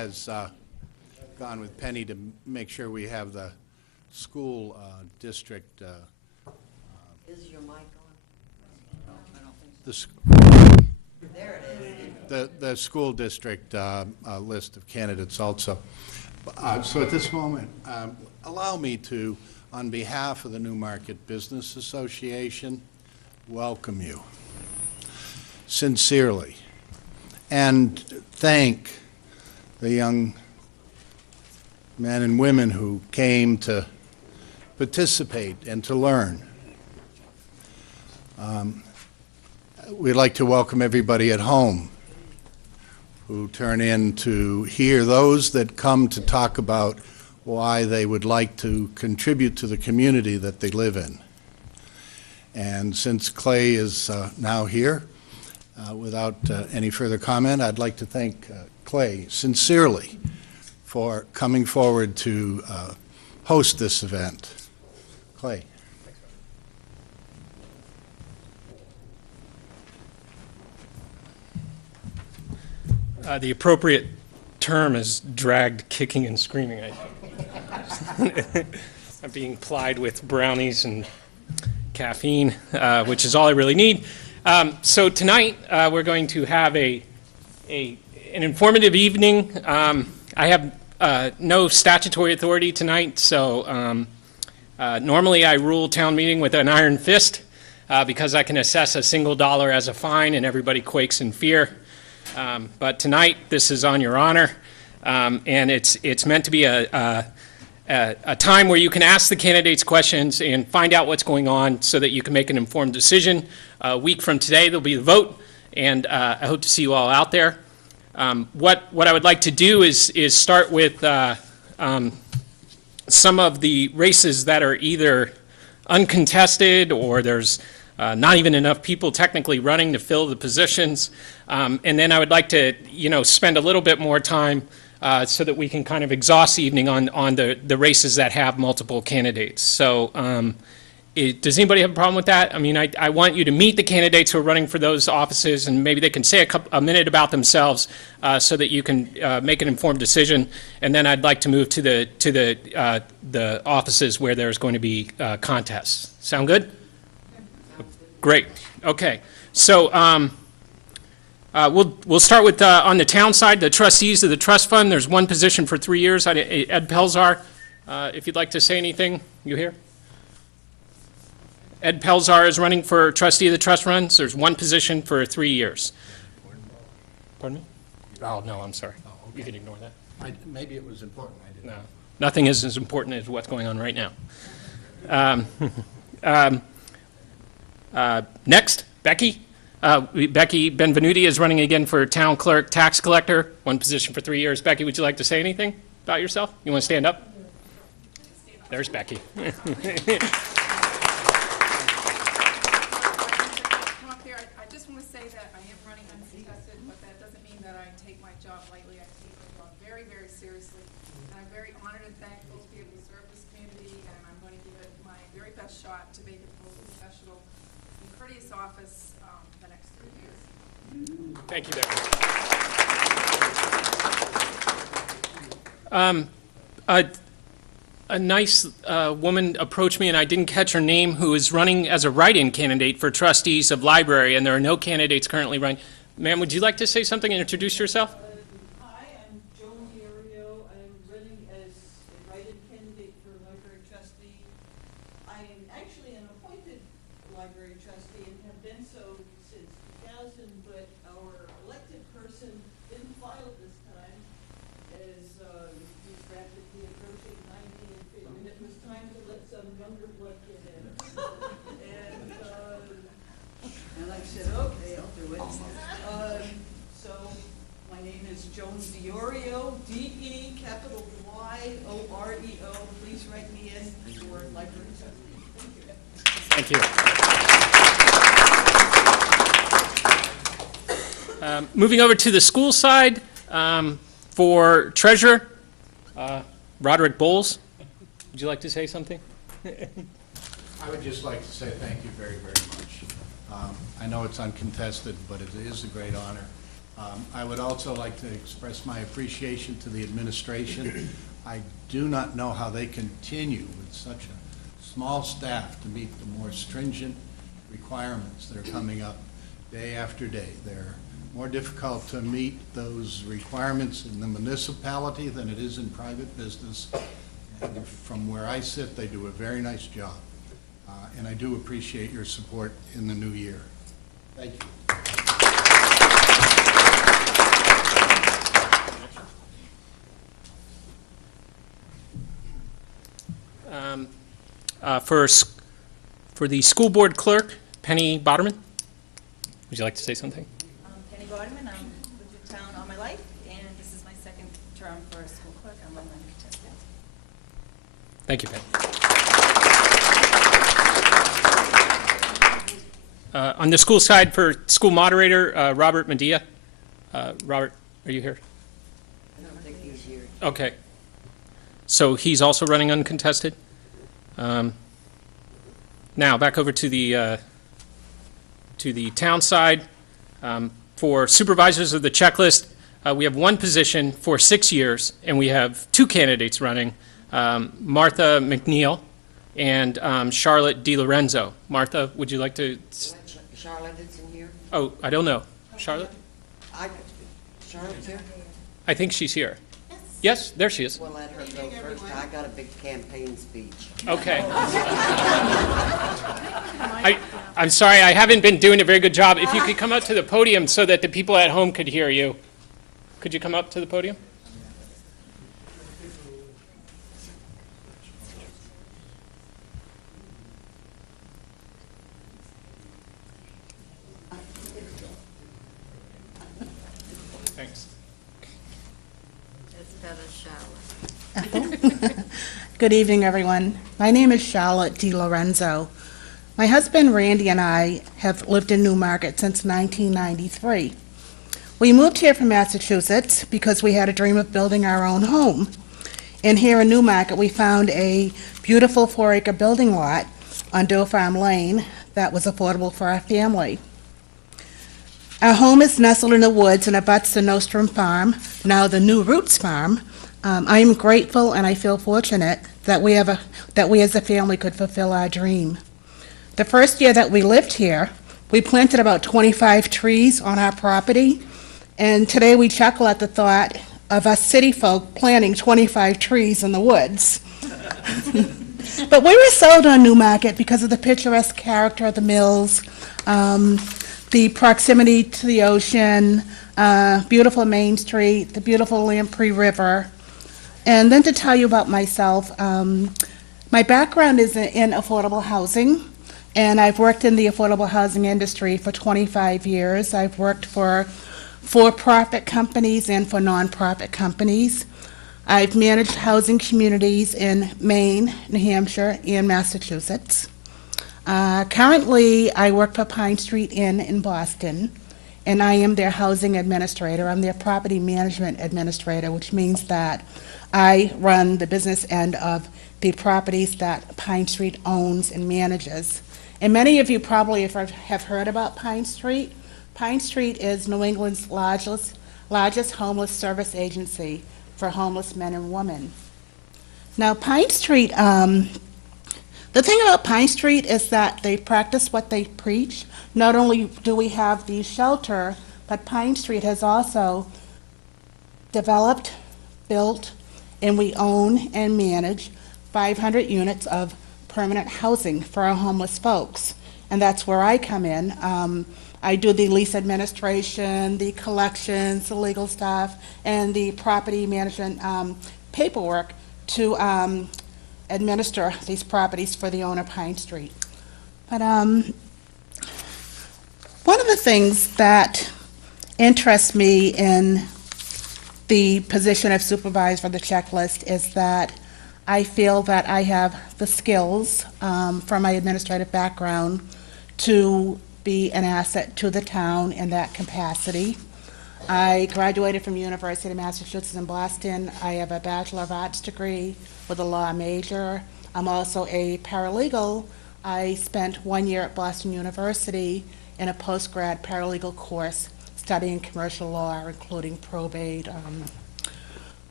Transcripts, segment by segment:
has gone with Penny to make sure we have the school district. Is your mic on? No, I don't think so. There it is. The school district list of candidates also. So at this moment, allow me to, on behalf of the Newmarket Business Association, welcome you sincerely and thank the young men and women who came to participate and to learn. We'd like to welcome everybody at home who turn in to hear, those that come to talk about why they would like to contribute to the community that they live in. And since Clay is now here, without any further comment, I'd like to thank Clay sincerely for coming forward to host this event. Clay. The appropriate term is dragged kicking and screaming, I think. I'm being plied with brownies and caffeine, which is all I really need. So tonight we're going to have an informative evening. I have no statutory authority tonight, so normally I rule town meeting with an iron fist because I can assess a single dollar as a fine and everybody quakes in fear. But tonight, this is on your honor, and it's meant to be a time where you can ask the candidates questions and find out what's going on so that you can make an informed decision. A week from today, there'll be the vote, and I hope to see you all out there. What I would like to do is start with some of the races that are either uncontested or there's not even enough people technically running to fill the positions. And then I would like to, spend a little bit more time so that we can kind of exhaust the evening on the races that have multiple candidates. So does anybody have a problem with that? I mean, I want you to meet the candidates who are running for those offices, and maybe they can say a minute about themselves so that you can make an informed decision. And then I'd like to move to the offices where there's going to be contests. Sound good? Great. Okay. So we'll start with on the town side, the trustees of the trust fund. There's one position for 3 years. Ed Pelzar, if you'd like to say anything, you here? Ed Pelzar is running for trustee of the trust funds. There's one position for 3 years. Pardon me? Oh, no, I'm sorry. Oh, okay. You can ignore that. Maybe it was important. I didn't. No, nothing is as important as what's going on right now. Next, Becky. Becky Benvenuti is running again for town clerk, tax collector, one position for 3 years. Becky, would you like to say anything about yourself? You want to stand up? There's Becky. I just want to say that I am running uncontested, but that doesn't mean that I take my job lightly. I take my job very, very seriously. And I'm very honored and thankful to be able to serve this community, and I'm going to give it my very best shot to make it a most professional and courteous office the next 3 years. Thank you, Becky. A nice woman approached me, and I didn't catch her name, who is running as a write-in candidate for trustees of library, and there are no candidates currently running. Ma'am, would you like to say something and introduce yourself? Hi, I'm Joan Diorio. I'm running as a write-in candidate for library trustee. I am actually an appointed library trustee and have been so since 2000, but our elected person didn't file this time as he's rapidly approaching 90 and figured it was time to let some younger blood get in. And I said, okay, I'll do it. So my name is Joan Diorio, D-E capital Y-O-R-E-O. Please write me in for library trustee. Thank you. Thank you. Moving over to the school side, for treasurer, Roderick Bowles. Would you like to say something? I would just like to say thank you very, very much. I know it's uncontested, but it is a great honor. I would also like to express my appreciation to the administration. I do not know how they continue with such a small staff to meet the more stringent requirements that are coming up day after day. They're more difficult to meet those requirements in the municipality than it is in private business. And from where I sit, they do a very nice job. And I do appreciate your support in the new year. Thank you. For the school board clerk, Penny Botterman, would you like to say something? Penny Boderman, I've lived in town all my life, and this is my second term for school clerk. I'm running uncontested. Thank you, Penny. On the school side, for school moderator, Robert Medea. Robert, are you here? I don't think he's here. Okay. So he's also running uncontested? Now, back over to the town side. For supervisors of the checklist, we have one position for 6 years, and we have two candidates running, Martha McNeil and Charlotte DiLorenzo. Martha, would you like to? Charlotte is in here? Oh, I don't know. Charlotte? Charlotte's here? I think she's here. Yes, there she is. We'll let her go first. I got a big campaign speech. Okay. I'm sorry, I haven't been doing a very good job. If you could come up to the podium so that the people at home could hear you. Could you come up to the podium? Thanks. It's better, Charlotte. Good evening, everyone. My name is Charlotte DiLorenzo. My husband Randy and I have lived in Newmarket since 1993. We moved here from Massachusetts because we had a dream of building our own home. And here in Newmarket, we found a beautiful 4-acre building lot on Doe Farm Lane that was affordable for our family. Our home is nestled in the woods and abuts the Nostrum Farm, now the New Roots Farm. I am grateful and I feel fortunate that we as a family could fulfill our dream. The first year that we lived here, we planted about 25 trees on our property, and today we chuckle at the thought of us city folk planting 25 trees in the woods. But we were sold on Newmarket because of the picturesque character of the mills, the proximity to the ocean, beautiful Main Street, the beautiful Lamprey River. And then to tell you about myself, my background is in affordable housing, and I've worked in the affordable housing industry for 25 years. I've worked for for-profit companies and for nonprofit companies. I've managed housing communities in Maine, New Hampshire, and Massachusetts. Currently, I work for Pine Street Inn in Boston, and I am their housing administrator. I'm their property management administrator, which means that I run the business end of the properties that Pine Street owns and manages. And many of you probably have heard about Pine Street. Pine Street is New England's largest homeless service agency for homeless men and women. Now, Pine Street, the thing about Pine Street is that they practice what they preach. Not only do we have the shelter, but Pine Street has also developed, built, and we own and manage 500 units of permanent housing for our homeless folks. And that's where I come in. I do the lease administration, the collections, the legal stuff, and the property management paperwork to administer these properties for the owner, Pine Street. But one of the things that interests me in the position of supervisor for the checklist is that I feel that I have the skills from my administrative background to be an asset to the town in that capacity. I graduated from University of Massachusetts in Boston. I have a Bachelor of Arts degree with a law major. I'm also a paralegal. I spent 1 year at Boston University in a post-grad paralegal course studying commercial law, including probate,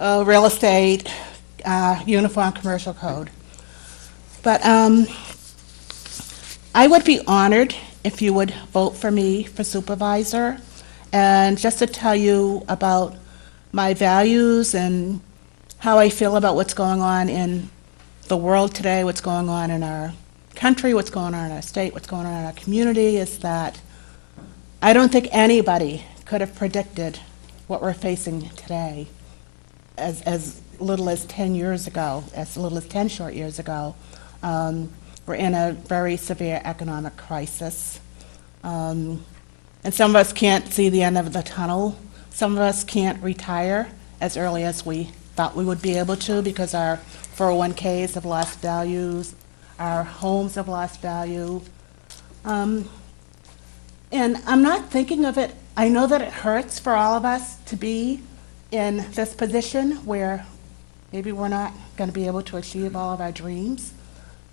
real estate, uniform commercial code. But I would be honored if you would vote for me for supervisor. And just to tell you about my values and how I feel about what's going on in the world today, what's going on in our country, what's going on in our state, what's going on in our community, is that I don't think anybody could have predicted what we're facing today as little as 10 years ago, as little as 10 short years ago. We're in a very severe economic crisis. And some of us can't see the end of the tunnel. Some of us can't retire as early as we thought we would be able to because our 401ks have lost values, our homes have lost value. And I'm not thinking of it, I know that it hurts for all of us to be in this position where maybe we're not going to be able to achieve all of our dreams,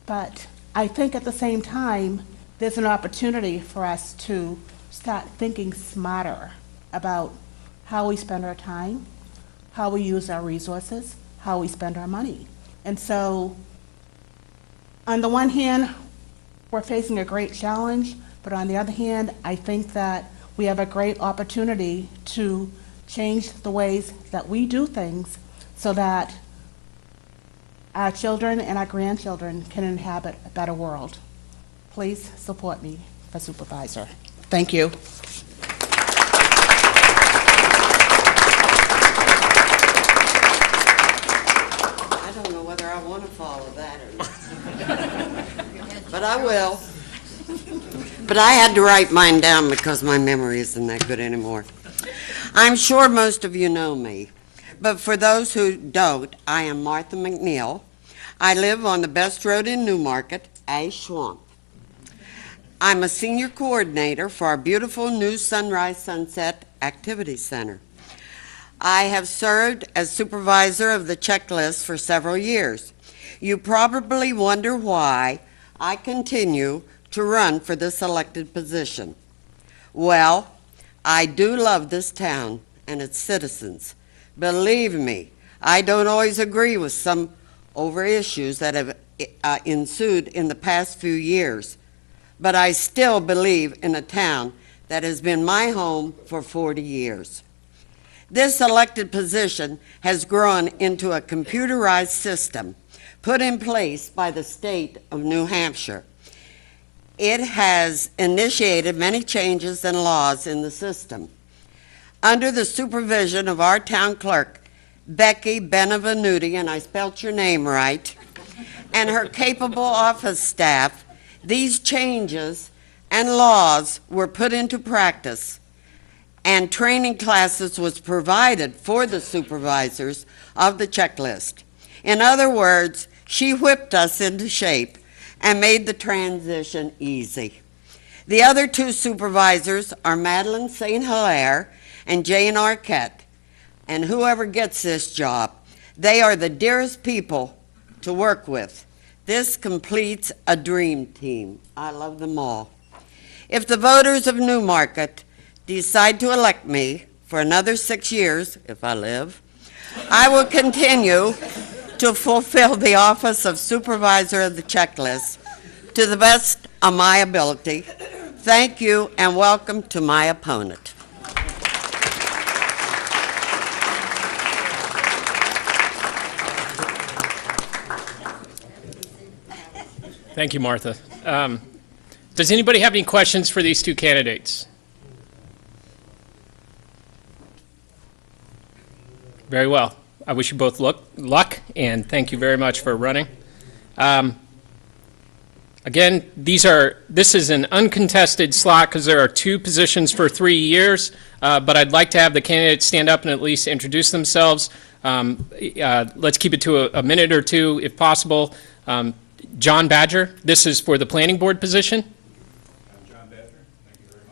but I think at the same time, there's an opportunity for us to start thinking smarter about how we spend our time, how we use our resources, how we spend our money. And so, on the one hand, we're facing a great challenge, but on the other hand, I think that we have a great opportunity to change the ways that we do things so that our children and our grandchildren can inhabit a better world. Please support me for supervisor. Thank you. I don't know whether I want to follow that or not. But I will. But I had to write mine down because my memory isn't that good anymore. I'm sure most of you know me, but for those who don't, I am Martha McNeil. I live on the best road in Newmarket, Ash Swamp. I'm a senior coordinator for our beautiful new Sunrise Sunset Activity Center. I have served as supervisor of the checklist for several years. You probably wonder why I continue to run for this elected position. Well, I do love this town and its citizens. Believe me, I don't always agree with some over issues that have ensued in the past few years, but I still believe in a town that has been my home for 40 years. This elected position has grown into a computerized system put in place by the state of New Hampshire. It has initiated many changes and laws in the system. Under the supervision of our town clerk, Becky Benevenuti, and I spelt your name right, and her capable office staff, these changes and laws were put into practice, and training classes was provided for the supervisors of the checklist. In other words, she whipped us into shape and made the transition easy. The other two supervisors are Madeline St. Hilaire and Jane Arquette, and whoever gets this job, they are the dearest people to work with. This completes a dream team. I love them all. If the voters of Newmarket decide to elect me for another 6 years, if I live, I will continue to fulfill the office of supervisor of the checklist to the best of my ability. Thank you and welcome to my opponent. Thank you, Martha. Does anybody have any questions for these two candidates? Very well. I wish you both luck, and thank you very much for running. Again, this is an uncontested slot because there are two positions for 3 years, but I'd like to have the candidates stand up and at least introduce themselves. Let's keep it to a minute or two if possible. John Badger, this is for the planning board position. I'm John Badger. Thank you very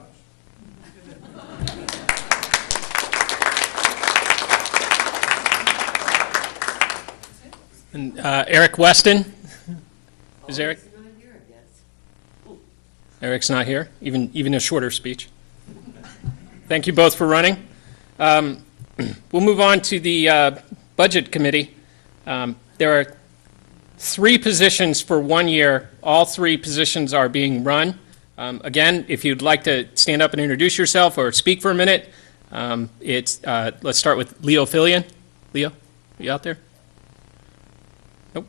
much. And Eric Weston. Is Eric? Eric's not here, even a shorter speech. Thank you both for running. We'll move on to the Budget Committee. There are 3 positions for 1 year. All 3 positions are being run. Again, if you'd like to stand up and introduce yourself or speak for a minute, let's start with Leo Fillion. Leo, you out there? Nope.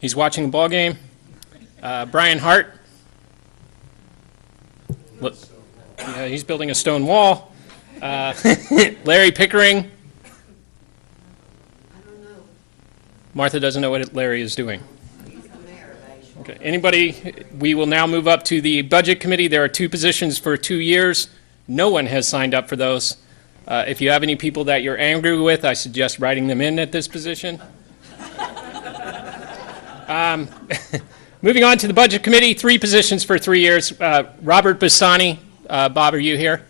He's watching a ball game. Brian Hart. Look, yeah, he's building a stone wall. Larry Pickering. I don't know. Martha doesn't know what Larry is doing. Okay, anybody? We will now move up to the Budget Committee. There are 2 positions for 2 years. No one has signed up for those. If you have any people that you're angry with, I suggest writing them in at this position. Moving on to the Budget Committee, 3 positions for 3 years. Robert Bassani. Bob, are you here?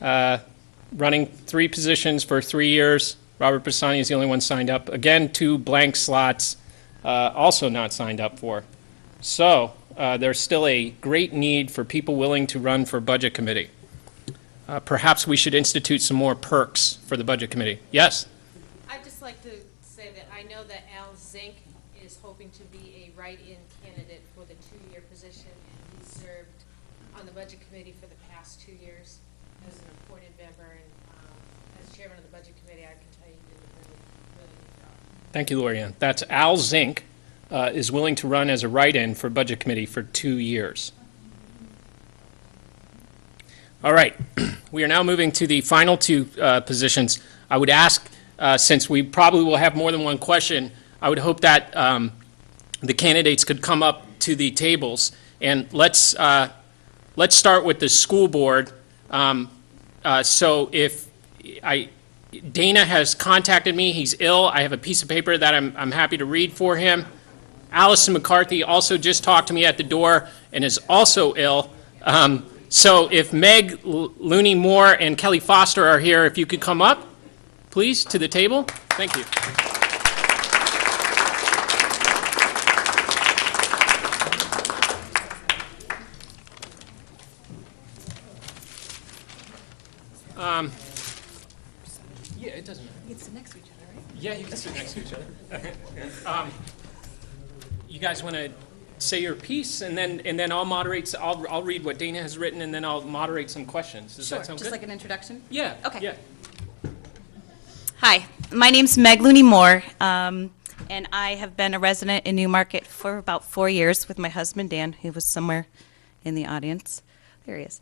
Running 3 positions for 3 years. Robert Bassani is the only one signed up. Again, 2 blank slots, also not signed up for. So there's still a great need for people willing to run for Budget Committee. Perhaps we should institute some more perks for the Budget Committee. Yes? I'd just like to say that I know that Al Zink is hoping to be a write-in candidate for the 2-year position, and he served on the Budget Committee for the past 2 years as an appointed member, and as chairman of the Budget Committee, I can tell you he did a really, really good job. Thank you, Lorianne. That's Al Zink is willing to run as a write-in for Budget Committee for 2 years. All right, we are now moving to the final 2 positions. I would ask, since we probably will have more than one question, I would hope that the candidates could come up to the tables, and let's start with the school board. So if Dana has contacted me, he's ill. I have a piece of paper that I'm happy to read for him. Allison McCarthy also just talked to me at the door and is also ill. So if Meg Looney Moore and Kelly Foster are here, if you could come up, please, to the table. Thank you. Yeah, it doesn't matter. You can sit next to each other, right? Yeah, you can sit next to each other. You guys want to say your piece, and then I'll moderate. I'll read what Dana has written, and then I'll moderate some questions. Does that sound Just good? like an introduction? Yeah. Okay. Yeah. Hi, my name's Meg Looney Moore, and I have been a resident in Newmarket for about 4 years with my husband Dan, who was somewhere in the audience. There he is.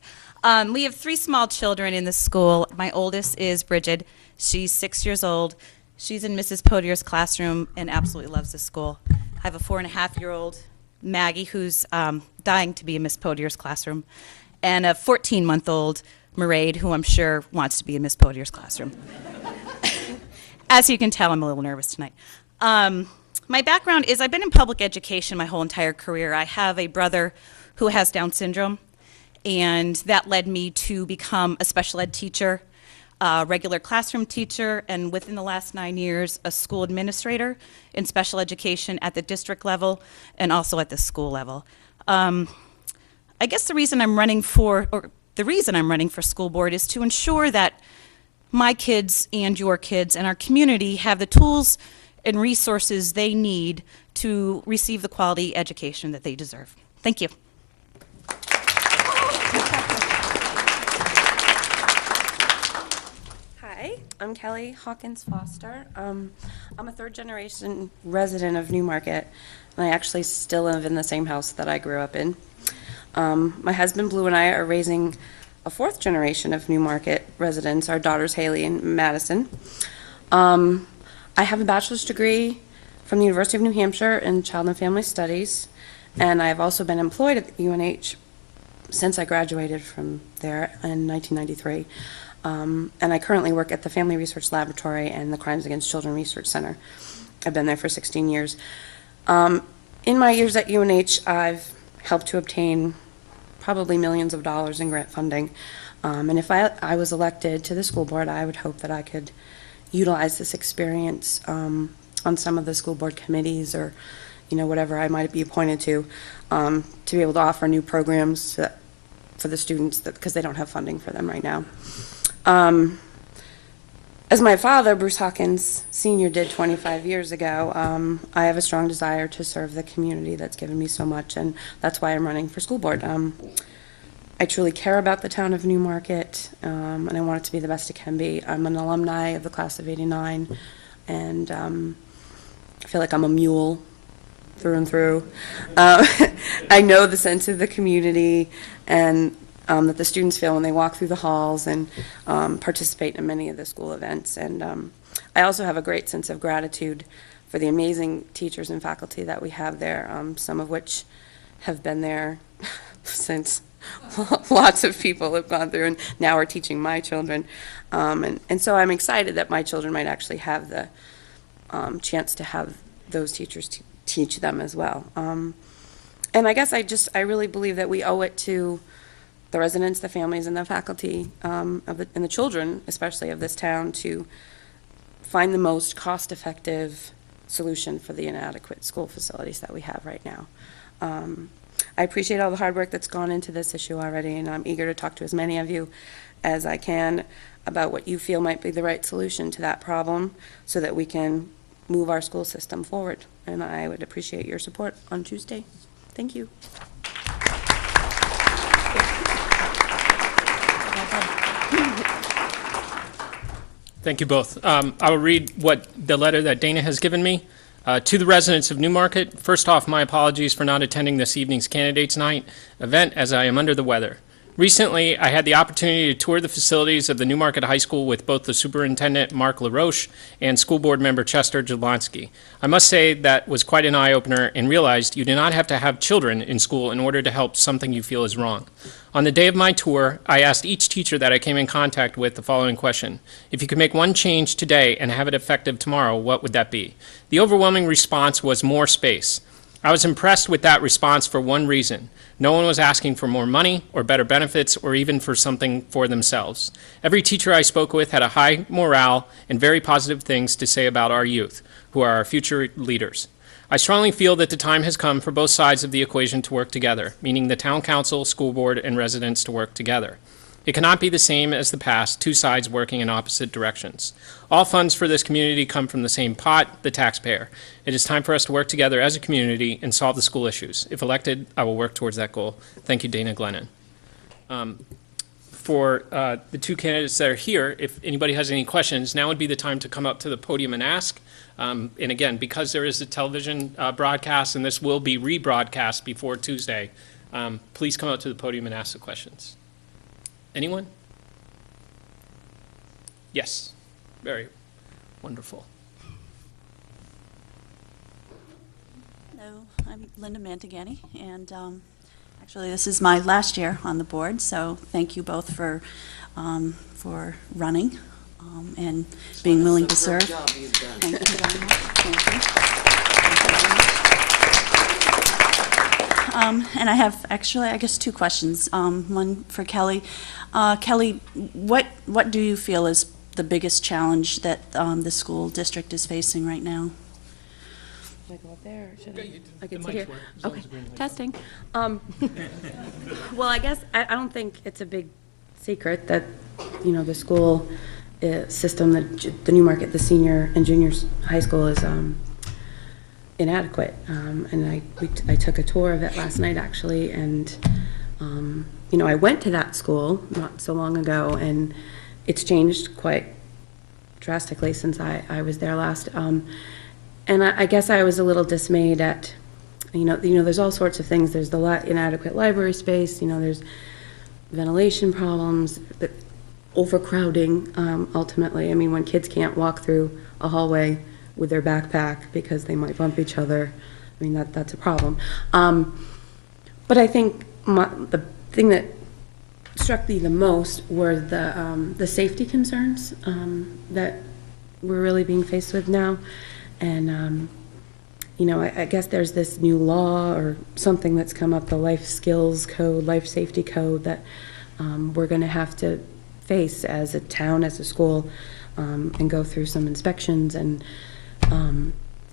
We have 3 small children in the school. My oldest is Bridget. She's 6 years old. She's in Mrs. Podier's classroom and absolutely loves the school. I have a 4.5-year-old, Maggie, who's dying to be in Miss Podier's classroom, and a 14-month-old, Mairead, who I'm sure wants to be in Miss Podier's classroom. As you can tell, I'm a little nervous tonight. My background is I've been in public education my whole entire career. I have a brother who has Down syndrome, and that led me to become a special ed teacher, a regular classroom teacher, and within the last 9 years, a school administrator in special education at the district level and also at the school level. I guess the reason I'm running for school board is to ensure that my kids and your kids and our community have the tools and resources they need to receive the quality education that they deserve. Thank you. Hi, I'm Kelly Hawkins Foster. I'm a 3rd-generation resident of Newmarket, and I actually still live in the same house that I grew up in. My husband Blue and I are raising a 4th generation of Newmarket residents, our daughters Haley and Madison. I have a bachelor's degree from the University of New Hampshire in Child and Family Studies, and I've also been employed at the UNH since I graduated from there in 1993. And I currently work at the Family Research Laboratory and the Crimes Against Children Research Center. I've been there for 16 years. In my years at UNH, I've helped to obtain probably millions of dollars in grant funding. And if I was elected to the school board, I would hope that I could utilize this experience on some of the school board committees or, whatever I might be appointed to be able to offer new programs for the students, because they don't have funding for them right now. As my father, Bruce Hawkins Sr., did 25 years ago, I have a strong desire to serve the community that's given me so much, and that's why I'm running for school board. I truly care about the town of Newmarket, and I want it to be the best it can be. I'm an alumni of the class of '89, and I feel like I'm a mule through and through. I know the sense of the community and that the students feel when they walk through the halls and participate in many of the school events. And I also have a great sense of gratitude for the amazing teachers and faculty that we have there, some of which have been there since lots of people have gone through and now are teaching my children. And so I'm excited that my children might actually have the chance to have those teachers teach them as well. And I guess I really believe that we owe it to the residents, the families, and the faculty, and the children, especially of this town, to find the most cost-effective solution for the inadequate school facilities that we have right now. I appreciate all the hard work that's gone into this issue already, and I'm eager to talk to as many of you as I can about what you feel might be the right solution to that problem so that we can move our school system forward. And I would appreciate your support on Tuesday. Thank you. Thank you both. I will read the letter that Dana has given me. To the residents of Newmarket, first off, my apologies for not attending this evening's Candidates Night event as I am under the weather. Recently, I had the opportunity to tour the facilities of the Newmarket High School with both the superintendent, Mark LaRoche, and school board member Chester Jablonski. I must say that was quite an eye-opener and realized you do not have to have children in school in order to help something you feel is wrong. On the day of my tour, I asked each teacher that I came in contact with the following question. If you could make one change today and have it effective tomorrow, what would that be? The overwhelming response was more space. I was impressed with that response for one reason. No one was asking for more money or better benefits or even for something for themselves. Every teacher I spoke with had a high morale and very positive things to say about our youth, who are our future leaders. I strongly feel that the time has come for both sides of the equation to work together, meaning the town council, school board, and residents to work together. It cannot be the same as the past, two sides working in opposite directions. All funds for this community come from the same pot, the taxpayer. It is time for us to work together as a community and solve the school issues. If elected, I will work towards that goal. Thank you, Dana Glennon. For the two candidates that are here, if anybody has any questions, now would be the time to come up to the podium and ask. And again, because there is a television broadcast and this will be rebroadcast before Tuesday, please come up to the podium and ask the questions. Anyone? Yes, very wonderful. Hello, I'm Linda Mantegani, and actually this is my last year on the board, so thank you both for running and being willing to serve. Job you've done. Thank you very much. Thank you. And I have actually, I guess, two questions. One for Kelly. Kelly, what do you feel is the biggest challenge that the school district is facing right now? Should I go up there, or should Okay, I can the sit mic's here? work, as long Okay, as the green light's testing. Well, I guess, I don't think it's a big secret that, you know, the school system, the Newmarket, the senior and junior high school is inadequate. And I took a tour of it last night, actually, and, you know, I went to that school not so long ago, and it's changed quite drastically since I was there last. And I guess I was a little dismayed at, you know, there's all sorts of things. There's the inadequate library space, you know, there's ventilation problems, overcrowding, ultimately. I mean, when kids can't walk through a hallway with their backpack because they might bump each other, I mean, that's a problem. But I think the thing that struck me the most were the safety concerns that we're really being faced with now. And, you know, I guess there's this new law or something that's come up, the life skills code, life safety code, that we're going to have to face as a town, as a school, and go through some inspections. And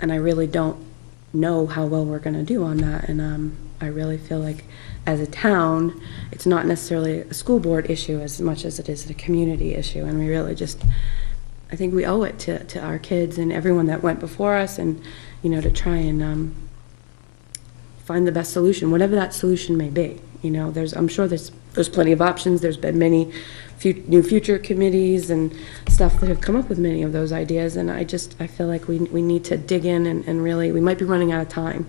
I really don't know how well we're going to do on that. And I really feel like as a town, it's not necessarily a school board issue as much as it is a community issue, and we really just, I think we owe it to our kids and everyone that went before us, and, you know, to try and find the best solution, whatever that solution may be. You know, I'm sure there's plenty of options. There's been many new future committees and stuff that have come up with many of those ideas, and I feel like we need to dig in and really, we might be running out of time.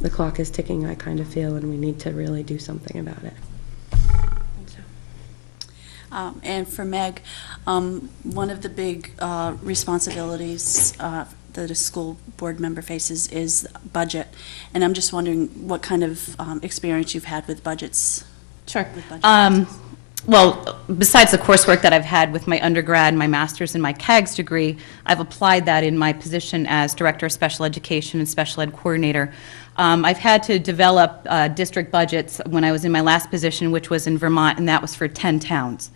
The clock is ticking, I kind of feel, and we need to really do something about it. And for Meg, one of the big responsibilities that a school board member faces is budget. And I'm just wondering what kind of experience you've had with budgets. Sure. With budget Well, besides the coursework that I've had with my undergrad, my master's, and my CAGS degree, I've applied that in my position as Director of Special Education and Special Ed Coordinator. I've had to develop district budgets when I was in my last position, which was in Vermont, and that was for 10 towns.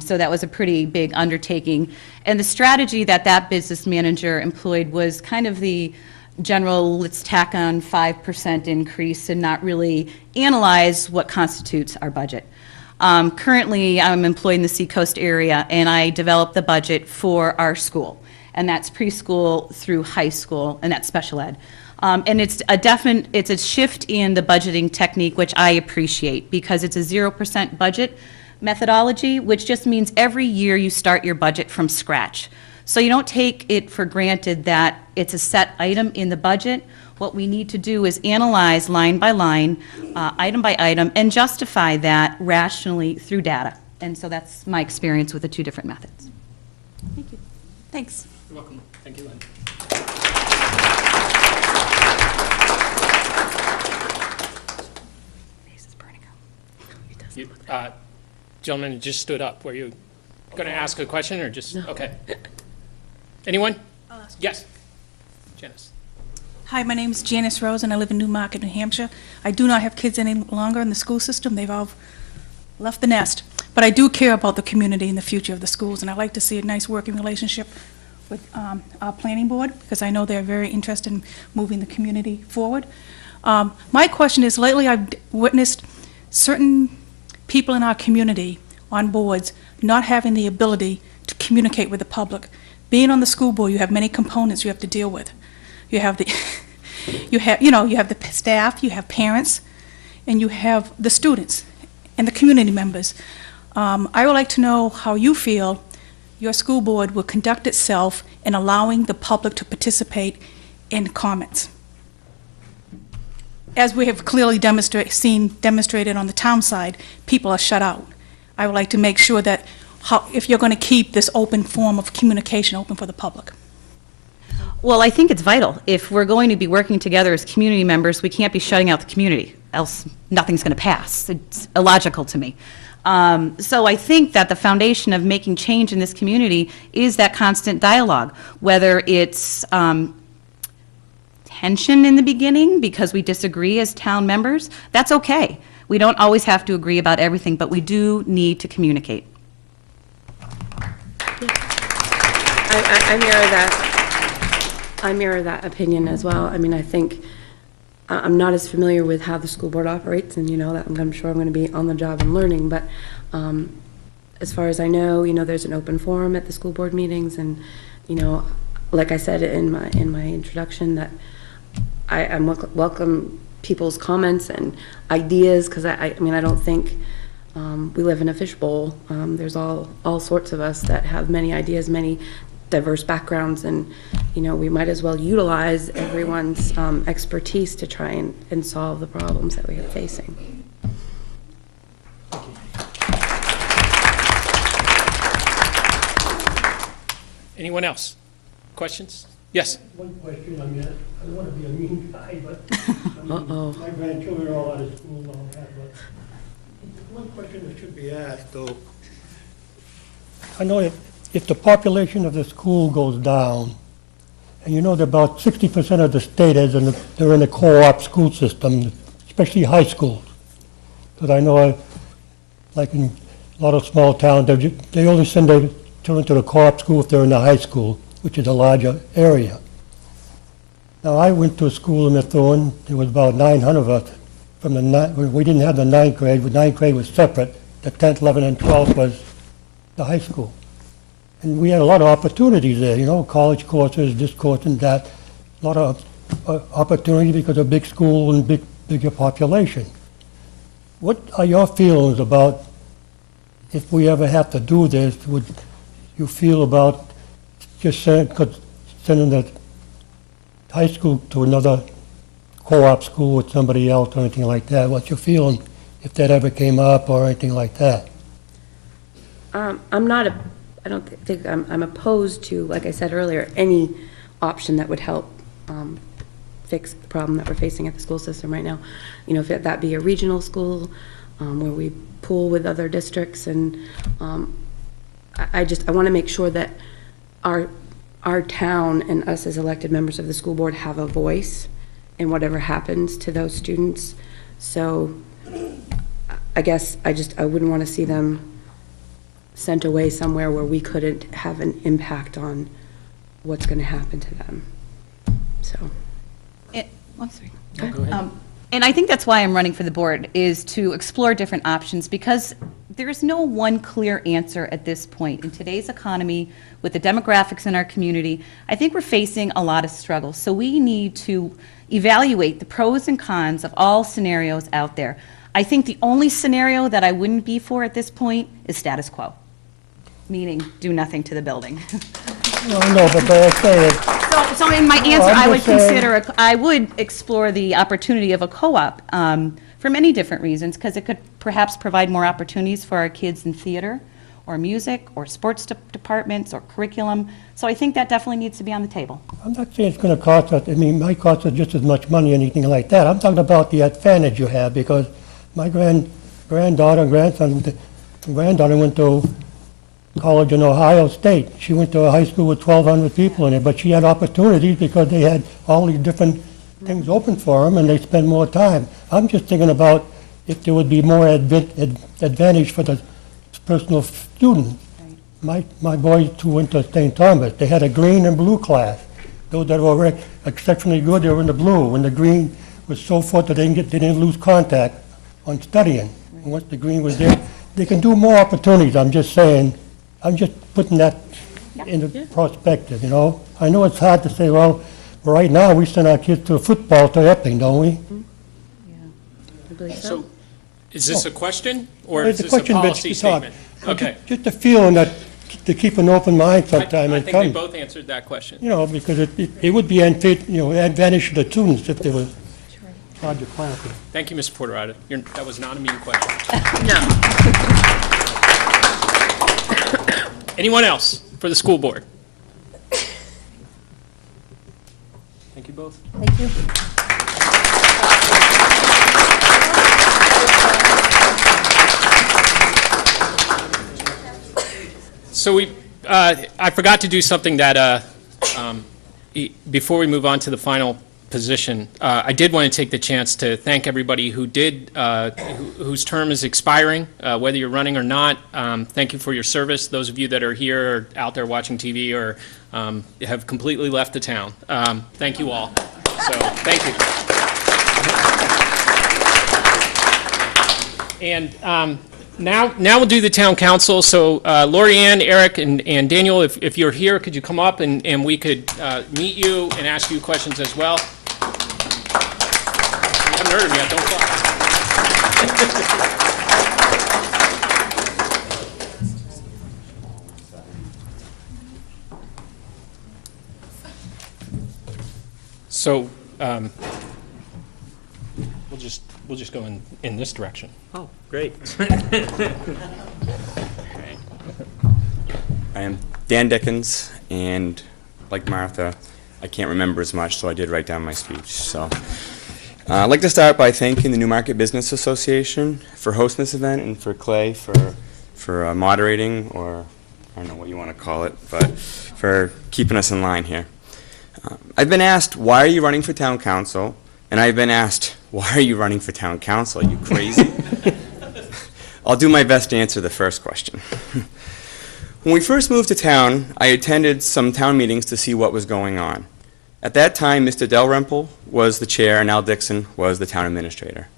So that was a pretty big undertaking. And the strategy that business manager employed was kind of the general, let's tack on 5% increase and not really analyze what constitutes our budget. Currently, I'm employed in the Seacoast area, and I develop the budget for our school. And that's preschool through high school, and that's special ed. And it's a shift in the budgeting technique, which I appreciate, because it's a 0% budget methodology, which just means every year you start your budget from scratch. So you don't take it for granted that it's a set item in the budget. What we need to do is analyze line by line, item by item, and justify that rationally through data. And so that's my experience with the two different methods. Thank you. Thanks. You're welcome. Thank you, Lynn. Gentleman who just stood up, were you going to ask a question or just, okay. Anyone? Yes, Janice. Hi, my name is Janice Rose, and I live in Newmarket, New Hampshire. I do not have kids any longer in the school system. They've all left the nest. But I do care about the community and the future of the schools, and I like to see a nice working relationship with our planning board, because I know they're very interested in moving the community forward. My question is, lately I've witnessed certain people in our community on boards not having the ability to communicate with the public. Being on the school board, you have many components you have to deal with. You have the, you have the staff, you have parents, and you have the students and the community members. I would like to know how you feel your school board will conduct itself in allowing the public to participate in comments. As we have clearly demonstrated on the town side, people are shut out. I would like to make sure that if you're going to keep this open form of communication open for the public. Well, I think it's vital. If we're going to be working together as community members, we can't be shutting out the community, else nothing's going to pass. It's illogical to me. So I think that the foundation of making change in this community is that constant dialogue, whether it's tension in the beginning because we disagree as town members, that's okay. We don't always have to agree about everything, but we do need to communicate. I mirror that opinion as well. I mean, I think I'm not as familiar with how the school board operates, and that I'm sure I'm going to be on the job and learning, but as far as I know, there's an open forum at the school board meetings, and like I said in my introduction, that I welcome people's comments and ideas, because I don't think we live in a fishbowl. There's all sorts of us that have many ideas, many diverse backgrounds, and we might as well utilize everyone's expertise to try and solve the problems that we are facing. Anyone else? Questions? Yes. One question, I don't want to be a mean guy, but my grandchildren are all out of school and all that, but one question that should be asked, though. I know if the population of the school goes down, and that about 60% of the state they're in the co-op school system, especially high schools. Because I know, like in a lot of small towns, they only send their children to the co-op school if they're in the high school, which is a larger area. Now, I went to a school in Methuen. There was about 900 of us. We didn't have the ninth grade. The ninth grade was separate. The 10th, 11th, and 12th was the high school. And we had a lot of opportunities there, college courses, this course and that. A lot of opportunity because of big school and bigger population. What are your feelings about if we ever have to do this? Would you feel about just sending the high school to another co-op school with somebody else or anything like that? What's your feeling if that ever came up or anything like that? I don't think I'm opposed to, like I said earlier, any option that would help fix the problem that we're facing at the school system right now. If that be a regional school where we pool with other districts, and I want to make sure that our town and us as elected members of the school board have a voice in whatever happens to those students. So I guess I wouldn't want to see them sent away somewhere where we couldn't have an impact on what's going to happen to them. So. I'm sorry. Go ahead. And I think that's why I'm running for the board, is to explore different options, because there is no one clear answer at this point. In today's economy, with the demographics in our community, I think we're facing a lot of struggles. So we need to evaluate the pros and cons of all scenarios out there. I think the only scenario that I wouldn't be for at this point is status quo, meaning do nothing to the building. No, but I say it. So in my answer, I would explore the opportunity of a co-op for many different reasons, because it could perhaps provide more opportunities for our kids in theater or music or sports departments or curriculum. So I think that definitely needs to be on the table. I'm not saying it's going to cost us, it might cost us just as much money or anything like that. I'm talking about the advantage you have, because my granddaughter went to college in Ohio State. She went to a high school with 1,200 people in it, but she had opportunities because they had all these different things open for them, and they spend more time. I'm just thinking about if there would be more advantage for the personal student. Right. My boys who went to St. Thomas, they had a green and blue class. Those that were exceptionally good, they were in the blue. When the green was so forth that they didn't lose contact on studying. Right. And once the green was there, they can do more opportunities. I'm just saying. I'm just putting that into perspective, I know it's hard to say, well, right now we send our kids to football to Epping, don't we? Yeah, I believe so. So, is this a question, or It's is a this a question, but policy it's not. statement? Okay. Just a feeling that to keep an open mind sometime. I think they both answered that question. Because it would be advantage to the students if they were charged of clarity. Thank you, Mr. Porterada. That was not a mean question. No. Anyone else for the school board? Thank you both. Thank you. So I forgot to do something that, before we move on to the final position, I did want to take the chance to thank everybody whose term is expiring, whether you're running or not. Thank you for your service. Those of you that are here or out there watching TV or have completely left the town. Thank you all. So thank you. And now we'll do the town council. So Lori Ann, Eric, and Daniel, if you're here, could you come up and we could meet you and ask you questions as well. You haven't heard him yet, don't talk. So we'll just go in this direction. Oh, great. I am Dan Dickens, and like Martha, I can't remember as much, so I did write down my speech. So I'd like to start by thanking the Newmarket Business Association for hosting this event, and for Clay for moderating, or I don't know what you want to call it, but for keeping us in line here. I've been asked, why are you running for town council? And I've been asked, why are you running for town council? Are you crazy? I'll do my best to answer the first question. When we first moved to town, I attended some town meetings to see what was going on. At that time, Mr. Dalrymple was the chair and Al Dixon was the town administrator.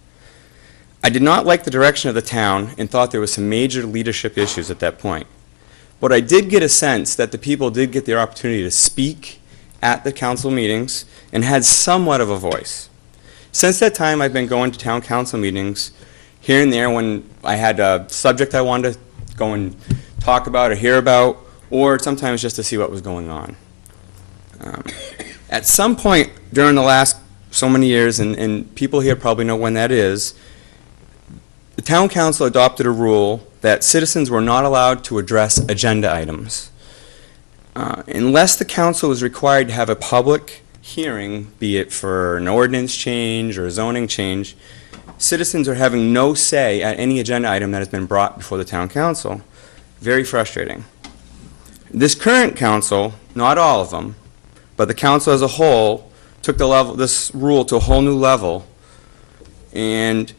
I did not like the direction of the town and thought there was some major leadership issues at that point. But I did get a sense that the people did get their opportunity to speak at the council meetings and had somewhat of a voice. Since that time, I've been going to town council meetings here and there when I had a subject I wanted to go and talk about or hear about, or sometimes just to see what was going on. At some point during the last so many years, and people here probably know when that is, the town council adopted a rule that citizens were not allowed to address agenda items. Unless the council was required to have a public hearing, be it for an ordinance change or a zoning change, citizens are having no say at any agenda item that has been brought before the town council. Very frustrating. This current council, not all of them, but the council as a whole, took this rule to a whole new level and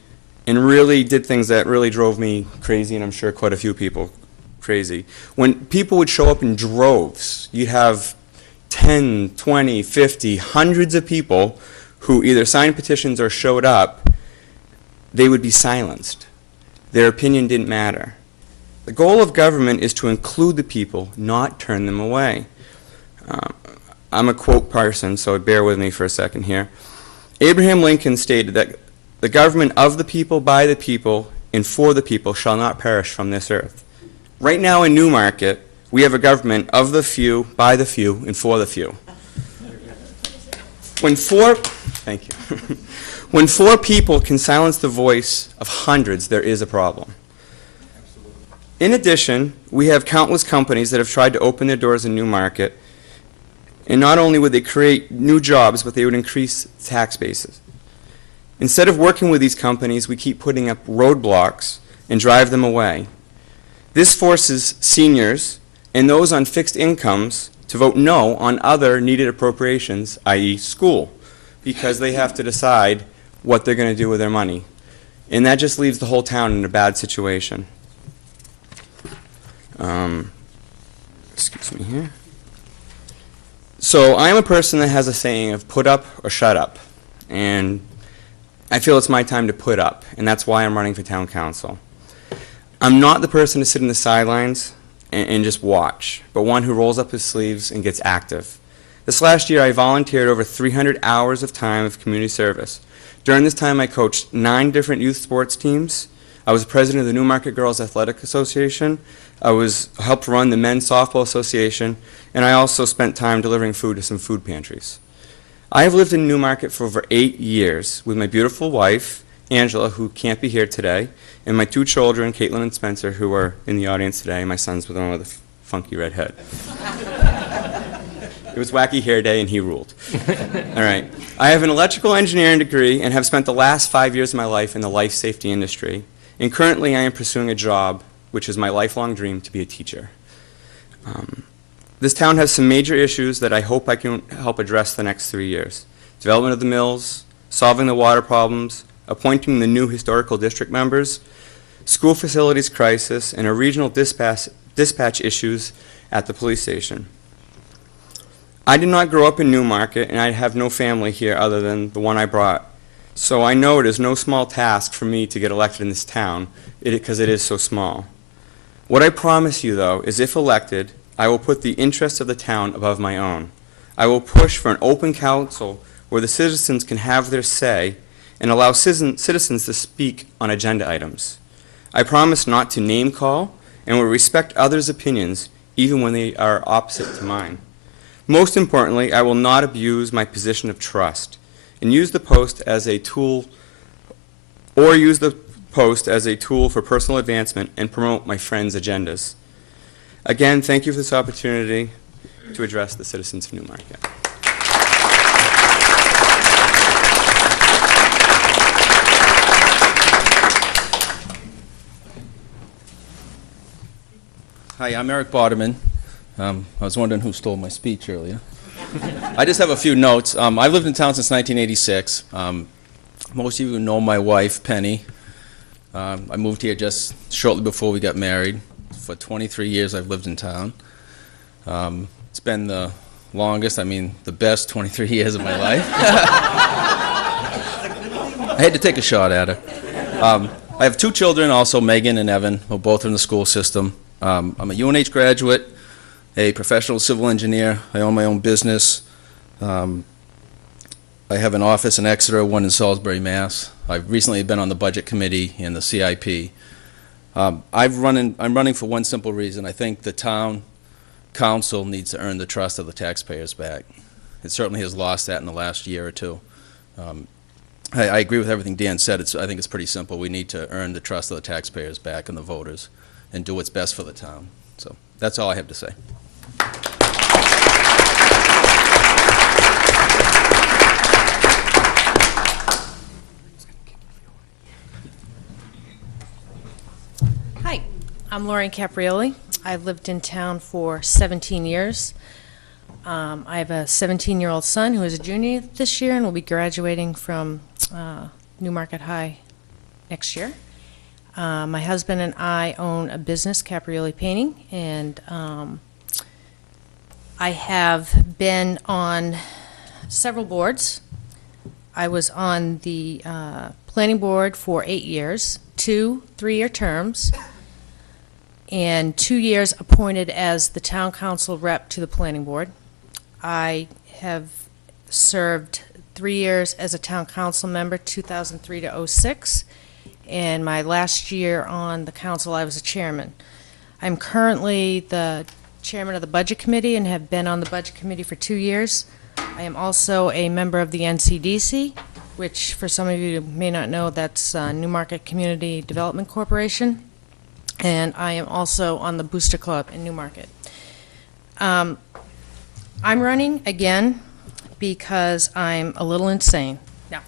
really did things that really drove me crazy, and I'm sure quite a few people crazy. When people would show up in droves, you'd have 10, 20, 50, hundreds of people who either signed petitions or showed up, they would be silenced. Their opinion didn't matter. The goal of government is to include the people, not turn them away. I'm a quote person, so bear with me for a second here. Abraham Lincoln stated that the government of the people, by the people, and for the people shall not perish from this earth. Right now in Newmarket, we have a government of the few, by the few, and for the few. Thank you. When 4 people can silence the voice of hundreds, there is a problem. In addition, we have countless companies that have tried to open their doors in Newmarket, and not only would they create new jobs, but they would increase tax bases. Instead of working with these companies, we keep putting up roadblocks and drive them away. This forces seniors and those on fixed incomes to vote no on other needed appropriations, i.e. school, because they have to decide what they're going to do with their money. And that just leaves the whole town in a bad situation. Excuse me here. So I am a person that has a saying of put up or shut up. And I feel it's my time to put up, and that's why I'm running for town council. I'm not the person to sit in the sidelines and just watch, but one who rolls up his sleeves and gets active. This last year, I volunteered over 300 hours of time of community service. During this time, I coached 9 different youth sports teams. I was president of the Newmarket Girls Athletic Association. I helped run the Men's Softball Association, and I also spent time delivering food to some food pantries. I have lived in Newmarket for over 8 years with my beautiful wife, Angela, who can't be here today, and my 2 children, Caitlin and Spencer, who are in the audience today. My son's with one with a funky red head. It was Wacky Hair Day, and he ruled. All right. I have an electrical engineering degree and have spent the last 5 years of my life in the life safety industry. And currently, I am pursuing a job, which is my lifelong dream, to be a teacher. This town has some major issues that I hope I can help address the next 3 years. Development of the mills, solving the water problems, appointing the new historical district members, school facilities crisis, and a regional dispatch issues at the police station. I did not grow up in Newmarket, and I have no family here other than the one I brought. So I know it is no small task for me to get elected in this town, because it is so small. What I promise you, though, is if elected, I will put the interests of the town above my own. I will push for an open council where the citizens can have their say and allow citizens to speak on agenda items. I promise not to name call and will respect others' opinions even when they are opposite to mine. Most importantly, I will not abuse my position of trust and use the post as a tool for personal advancement and promote my friends' agendas. Again, thank you for this opportunity to address the citizens of Newmarket. Hi, I'm Eric Boderman. I was wondering who stole my speech earlier. I just have a few notes. I've lived in town since 1986. Most of you know my wife, Penny. I moved here just shortly before we got married. For 23 years I've lived in town. It's been the longest, I mean the best 23 years of my life. I had to take a shot at her. I have 2 children, also Megan and Evan, who are both in the school system. I'm a UNH graduate, a professional civil engineer. I own my own business. I have an office in Exeter, one in Salisbury, Mass. I've recently been on the budget committee and the CIP. I'm running for one simple reason. I think the town council needs to earn the trust of the taxpayers back. It certainly has lost that in the last year or two. I agree with everything Dan said. I think it's pretty simple. We need to earn the trust of the taxpayers back and the voters and do what's best for the town. So that's all I have to say. Hi, I'm Lauren Caprioli. I've lived in town for 17 years. I have a 17-year-old son who is a junior this year and will be graduating from Newmarket High next year. My husband and I own a business, Caprioli Painting, and I have been on several boards. I was on the planning board for 8 years, 2 3-year terms, and 2 years appointed as the town council rep to the planning board. I have served 3 years as a town council member, 2003 to 06, and my last year on the council I was a chairman. I'm currently the chairman of the budget committee and have been on the budget committee for 2 years. I am also a member of the NCDC, which for some of you who may not know, that's Newmarket Community Development Corporation, and I am also on the Booster Club in Newmarket. I'm running again because I'm a little insane. No.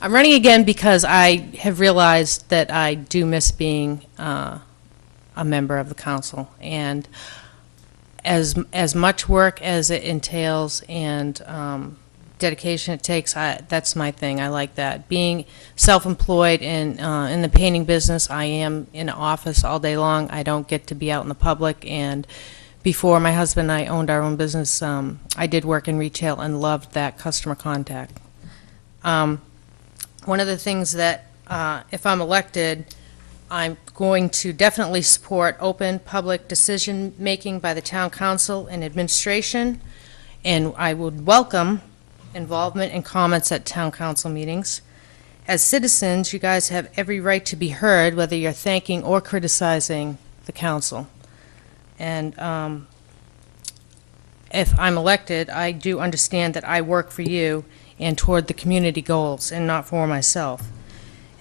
I'm running again because I have realized that I do miss being a member of the council, and as much work as it entails and dedication it takes, that's my thing. I like that. Being self-employed and in the painting business, I am in an office all day long. I don't get to be out in the public, and before my husband and I owned our own business, I did work in retail and loved that customer contact. One of the things that, if I'm elected, I'm going to definitely support open public decision-making by the town council and administration, and I would welcome involvement and comments at town council meetings. As citizens, you guys have every right to be heard, whether you're thanking or criticizing the council. And if I'm elected, I do understand that I work for you and toward the community goals and not for myself.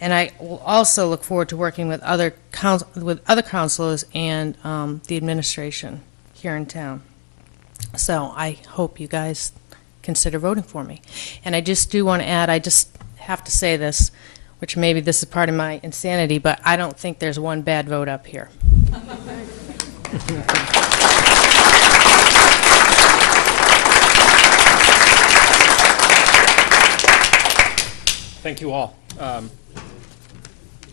And I will also look forward to working with other councilors and the administration here in town. So I hope you guys consider voting for me. And I just do want to add, I just have to say this, which maybe this is part of my insanity, but I don't think there's one bad vote up here. Thank you all.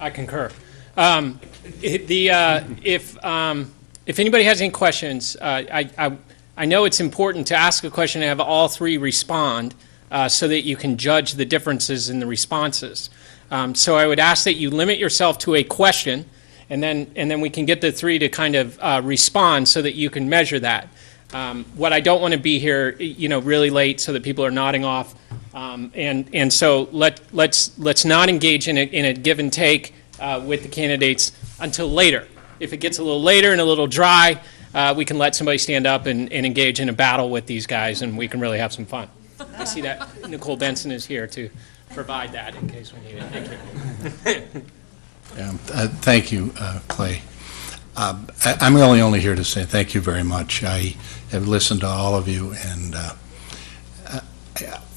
I concur. If anybody has any questions, I know it's important to ask a question and have all three respond so that you can judge the differences in the responses. So I would ask that you limit yourself to a question, and then we can get the three to kind of respond so that you can measure that. What I don't want to be here, really late so that people are nodding off. And so let's not engage in a give and take with the candidates until later. If it gets a little later and a little dry, we can let somebody stand up and engage in a battle with these guys, and we can really have some fun. I see that Nicole Benson is here to provide that in case we need it. Thank you. Thank you, Clay. I'm really only here to say thank you very much. I have listened to all of you, and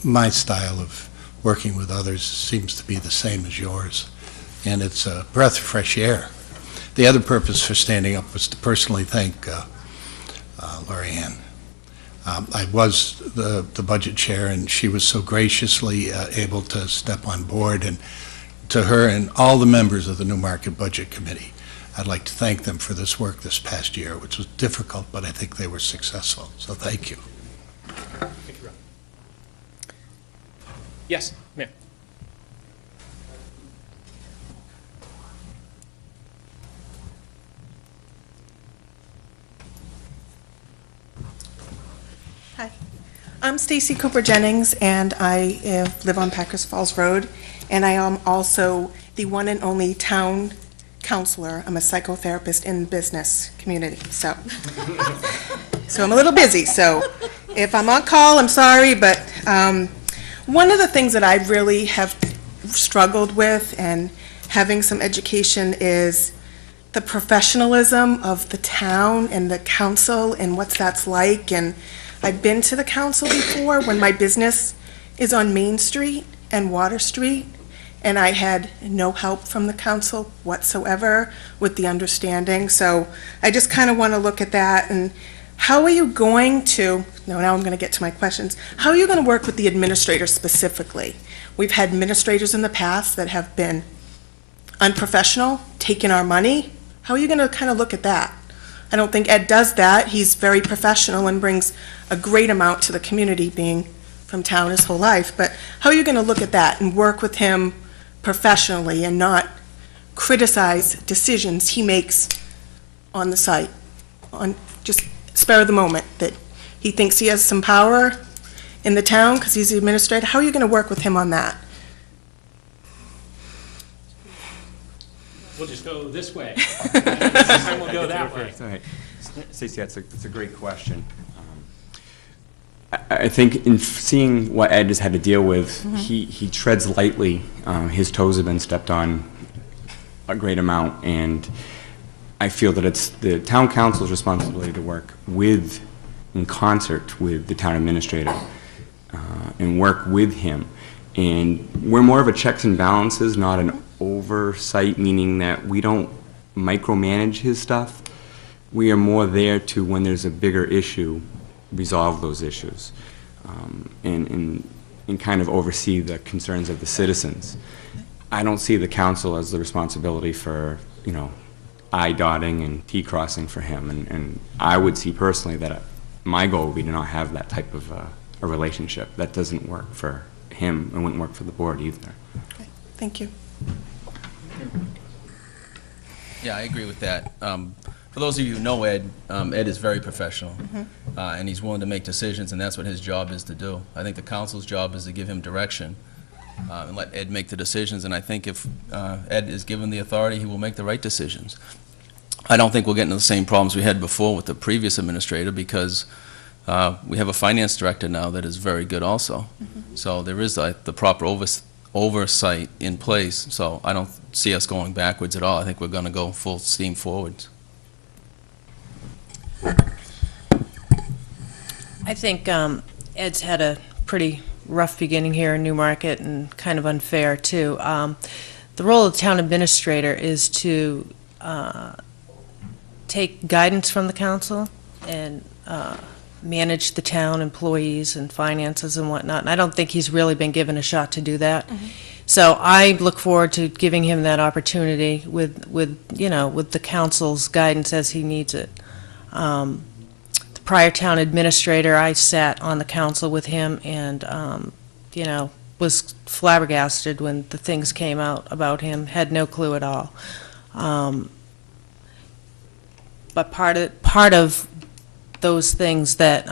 my style of working with others seems to be the same as yours, and it's a breath of fresh air. The other purpose for standing up was to personally thank Lori Ann. I was the budget chair, and she was so graciously able to step on board, and to her and all the members of the Newmarket Budget Committee, I'd like to thank them for this work this past year, which was difficult, but I think they were successful. So thank you. Thank you, Rob. Yes, ma'am. Hi, I'm Stacy Cooper Jennings, and I live on Packers Falls Road, and I am also the one and only town counselor. I'm a psychotherapist in the business community, so I'm a little busy. So if I'm on call, I'm sorry, but one of the things that I really have struggled with and having some education is the professionalism of the town and the council and what that's like. And I've been to the council before when my business is on Main Street and Water Street, and I had no help from the council whatsoever with the understanding. So I just kind of want to look at that. And how are you going to, now I'm going to get to my questions, how are you going to work with the administrator specifically? We've had administrators in the past that have been unprofessional, taking our money. How are you going to kind of look at that? I don't think Ed does that. He's very professional and brings a great amount to the community, being from town his whole life. But how are you going to look at that and work with him professionally and not criticize decisions he makes on the site, on just spur of the moment, that he thinks he has some power in the town because he's the administrator? How are you going to work with him on that? We'll just go this way. This time we'll go that way. All right. Stacey, that's a great question. I think in seeing what Ed has had to deal with, he treads lightly. His toes have been stepped on a great amount, and I feel that it's the town council's responsibility to work with, in concert with the town administrator, and work with him. And we're more of a checks and balances, not an oversight, meaning that we don't micromanage his stuff. We are more there to, when there's a bigger issue, resolve those issues, and kind of oversee the concerns of the citizens. I don't see the council as the responsibility for, I dotting and T crossing for him, and I would see personally that my goal would be to not have that type of a relationship. That doesn't work for him and wouldn't work for the board either. Okay. Thank you. Yeah, I agree with that. For those of you who know Ed, Ed is very professional, and he's willing to make decisions, and that's what his job is to do. I think the council's job is to give him direction and let Ed make the decisions, and I think if Ed is given the authority, he will make the right decisions. I don't think we'll get into the same problems we had before with the previous administrator, because we have a finance director now that is very good also. So there is the proper oversight in place, so I don't see us going backwards at all. I think we're going to go full steam forwards. I think Ed's had a pretty rough beginning here in Newmarket, and kind of unfair too. The role of the town administrator is to take guidance from the council and manage the town employees and finances and whatnot. And I don't think he's really been given a shot to do that. So I look forward to giving him that opportunity with the council's guidance as he needs it. The prior town administrator, I sat on the council with him, and was flabbergasted when the things came out about him. Had no clue at all. But part of those things that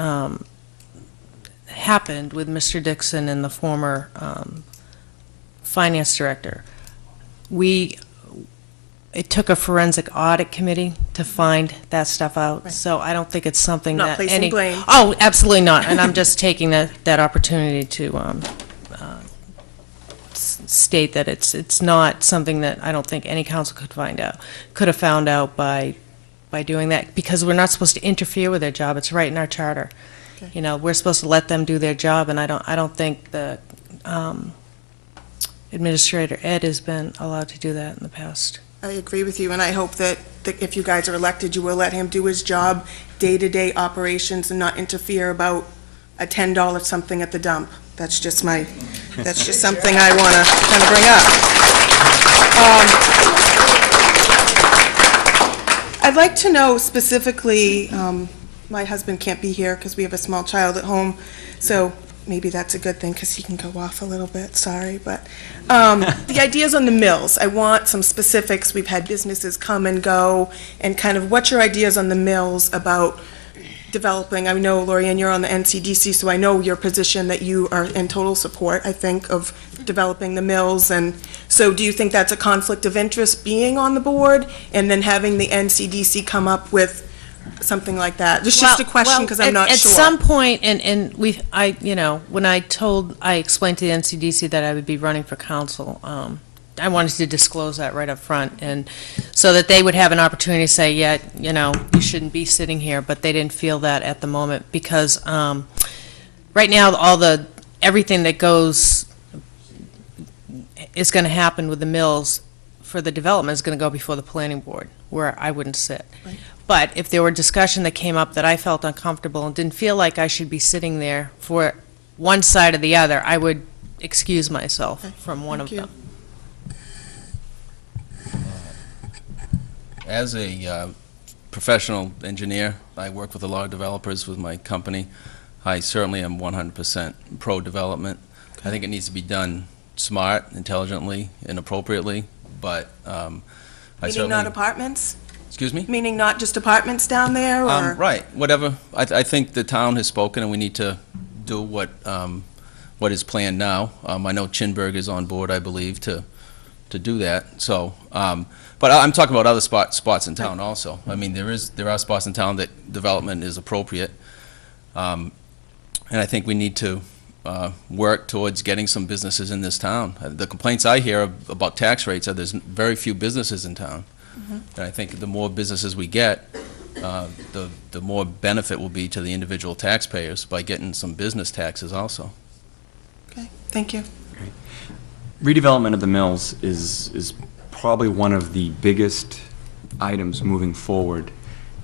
happened with Mr. Dixon and the former finance director, it took a forensic audit committee to find that stuff out. Right. So I don't think it's something not that placing blame. Oh, absolutely not. And I'm just taking that opportunity to state that it's not something that I don't think any council could have found out by doing that, because we're not supposed to interfere with their job. It's right in our charter. Okay. We're supposed to let them do their job, and I don't think the administrator Ed has been allowed to do that in the past. I agree with you, and I hope that if you guys are elected, you will let him do his job, day-to-day operations, and not interfere about a $10 something at the dump. That's just something I want to kind of bring up. I'd like to know specifically, my husband can't be here because we have a small child at home, so maybe that's a good thing because he can go off a little bit, sorry, but the ideas on the mills, I want some specifics. We've had businesses come and go, and kind of what's your ideas on the mills about developing? I know, Lorianne, you're on the NCDC, so I know your position that you are in total support, I think, of developing the mills. And so do you think that's a conflict of interest being on the board and then having the NCDC come up with something like that? It's just a question because I'm not sure. At some point, and when I explained to the NCDC that I would be running for council, I wanted to disclose that right up front, and so that they would have an opportunity to say, yeah, you shouldn't be sitting here, but they didn't feel that at the moment because right now everything that is going to happen with the mills for the development is going to go before the planning board, where I wouldn't sit. Right. But if there were discussion that came up that I felt uncomfortable and didn't feel like I should be sitting there for one side or the other, I would excuse myself from one of them. As a professional engineer, I work with a lot of developers with my company. I certainly am 100% pro-development. I think it needs to be done smart, intelligently, and appropriately, but Meaning not apartments? Excuse me? Meaning not just apartments down there, or? Right, whatever. I think the town has spoken, and we need to do what is planned now. I know Chinburg is on board, I believe, to do that. So, but I'm talking about other spots in town also. I mean, there are spots in town that development is appropriate, and I think we need to work towards getting some businesses in this town. The complaints I hear about tax rates are there's very few businesses in town. And I think the more businesses we get, the more benefit will be to the individual taxpayers by getting some business taxes also. Okay, thank you. Redevelopment of the mills is probably one of the biggest items moving forward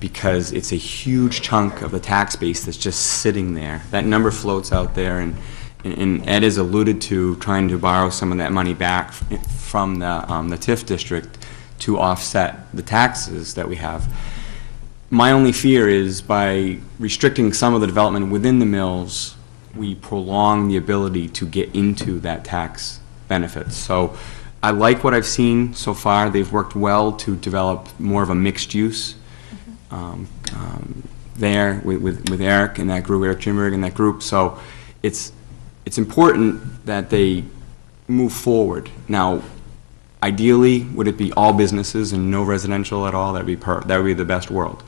because it's a huge chunk of the tax base that's just sitting there. That number floats out there, and Ed has alluded to trying to borrow some of that money back from the TIF district to offset the taxes that we have. My only fear is by restricting some of the development within the mills, we prolong the ability to get into that tax benefits. So I like what I've seen so far. They've worked well to develop more of a mixed use there with Eric and that group, Eric Jimberg and that group. So it's important that they move forward. Now, ideally, would it be all businesses and no residential at all? That would be the best world.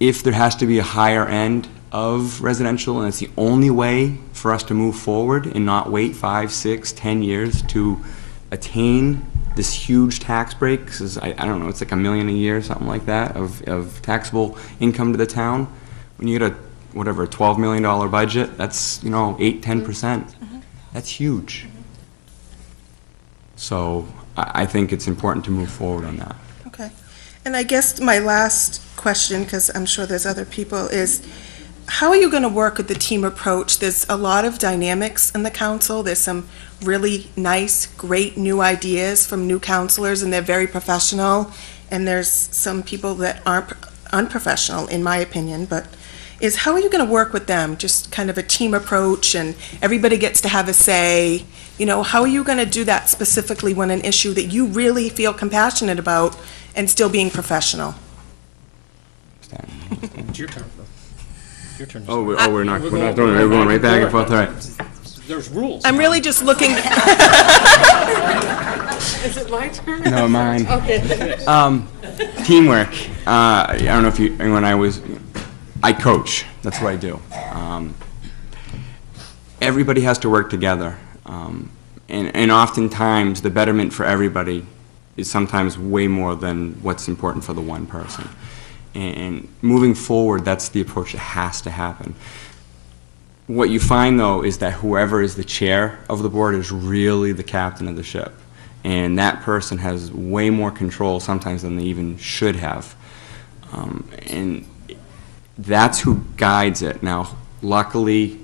If there has to be a higher end of residential, and it's the only way for us to move forward and not wait 5, 6, 10 years to attain this huge tax break, because I don't know, it's like $1 million a year, something like that, of taxable income to the town. When you get a $12 million budget, that's 8-10%. That's huge. So I think it's important to move forward on that. Okay. And I guess my last question, because I'm sure there's other people, is how are you going to work with the team approach? There's a lot of dynamics in the council. There's some really nice, great new ideas from new councilors, and they're very professional. And there's some people that aren't unprofessional, in my opinion. But how are you going to work with them? Just kind of a team approach, and everybody gets to have a say. How are you going to do that specifically when an issue that you really feel compassionate about and still being professional? It's your turn. Your turn. We're not doing it. We're going right back and forth. All right. There's rules. I'm really just looking. Is it my turn? No, mine. Okay. Teamwork. I don't know if I coach. That's what I do. Everybody has to work together. And oftentimes the betterment for everybody is sometimes way more than what's important for the one person. And moving forward, that's the approach that has to happen. What you find, though, is that whoever is the chair of the board is really the captain of the ship. And that person has way more control sometimes than they even should have. And that's who guides it. Now, luckily,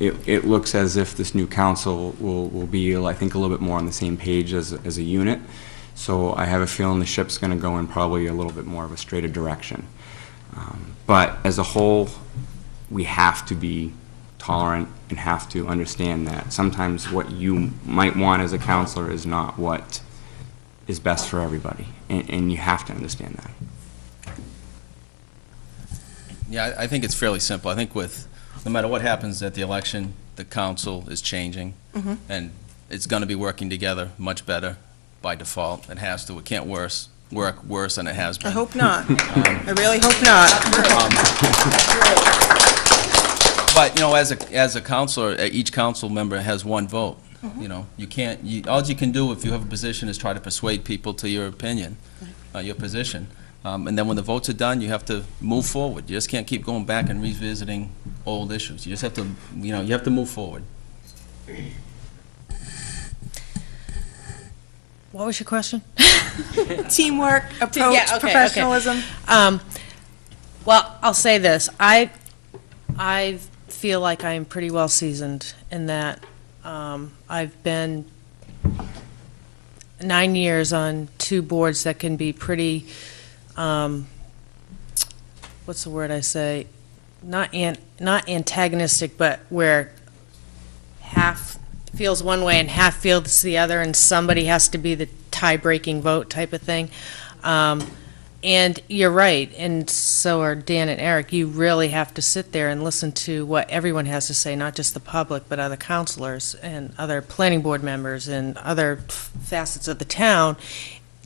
it looks as if this new council will be, I think, a little bit more on the same page as a unit. So I have a feeling the ship's going to go in probably a little bit more of a straighter direction. But as a whole, we have to be tolerant and have to understand that sometimes what you might want as a counselor is not what is best for everybody, and you have to understand that. Yeah, I think it's fairly simple. I think with, no matter what happens at the election, the council is changing, and it's going to be working together much better by default. It has to. It can't work worse than it has been. I hope not. I really hope not. But, you know, as a counselor, each council member has one vote. You know, you can't, all you can do if you have a position is try to persuade people to your opinion, your position. And then when the votes are done, you have to move forward. You just can't keep going back and revisiting old issues. You just have to, you know, you have to move forward. What was your question? Teamwork, approach, professionalism. Well, I'll say this. I feel like I'm pretty well seasoned in that I've been 9 years on two boards that can be pretty, what's the word I say? Not antagonistic, but where half feels one way and half feels the other, and somebody has to be the tie-breaking vote type of thing. And you're right, and so are Dan and Eric. You really have to sit there and listen to what everyone has to say, not just the public, but other counselors and other planning board members and other facets of the town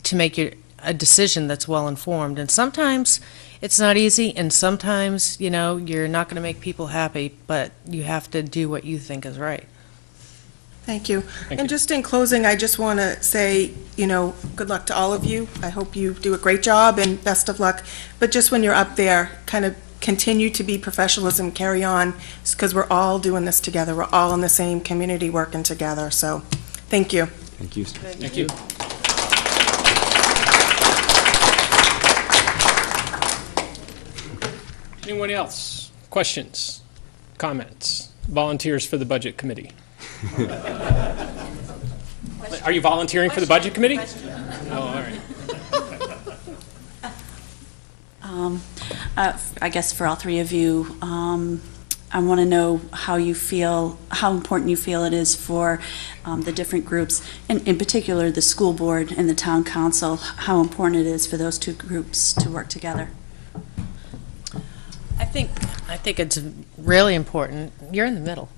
to make a decision that's well-informed. And sometimes it's not easy, and sometimes, you know, you're not going to make people happy, but you have to do what you think is right. Thank you. And just in closing, I just want to say, you know, good luck to all of you. I hope you do a great job and best of luck. But just when you're up there, kind of continue to be professionalism, carry on, because we're all doing this together. We're all in the same community working together. So thank you. Thank you. Thank you. Anyone else? Questions? Comments? Volunteers for the Budget Committee? Are you volunteering for the Budget Committee? Oh, all right. I guess for all three of you, I want to know how you feel, how important you feel it is for the different groups, and in particular the school board and the town council, how important it is for those two groups to work together. I think it's really important. You're in the middle.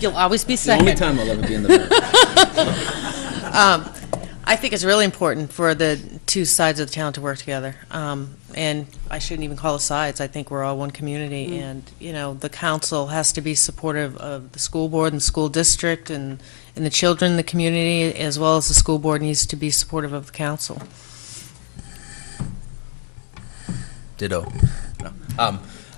You'll always be second. The only time I'll ever be in the middle. I think it's really important for the two sides of the town to work together. And I shouldn't even call it sides. I think we're all one community. And, you know, the council has to be supportive of the school board and school district and the children in the community, as well as the school board needs to be supportive of the council. Ditto.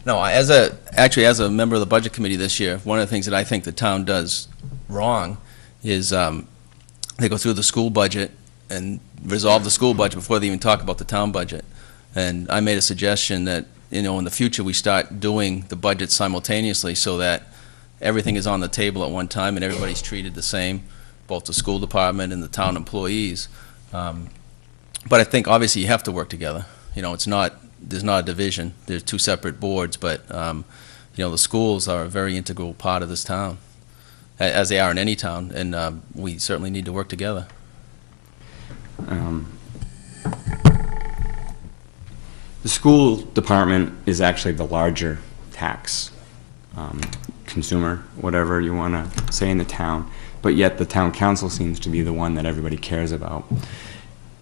No, as a member of the Budget Committee this year, one of the things that I think the town does wrong is they go through the school budget and resolve the school budget before they even talk about the town budget. And I made a suggestion that, you know, in the future we start doing the budget simultaneously so that everything is on the table at one time and everybody's treated the same, both the school department and the town employees. But I think obviously you have to work together. You know, there's not a division. There's two separate boards, but you know, the schools are a very integral part of this town, as they are in any town, and we certainly need to work together. The school department is actually the larger tax consumer, whatever you want to say in the town, but yet the town council seems to be the one that everybody cares about.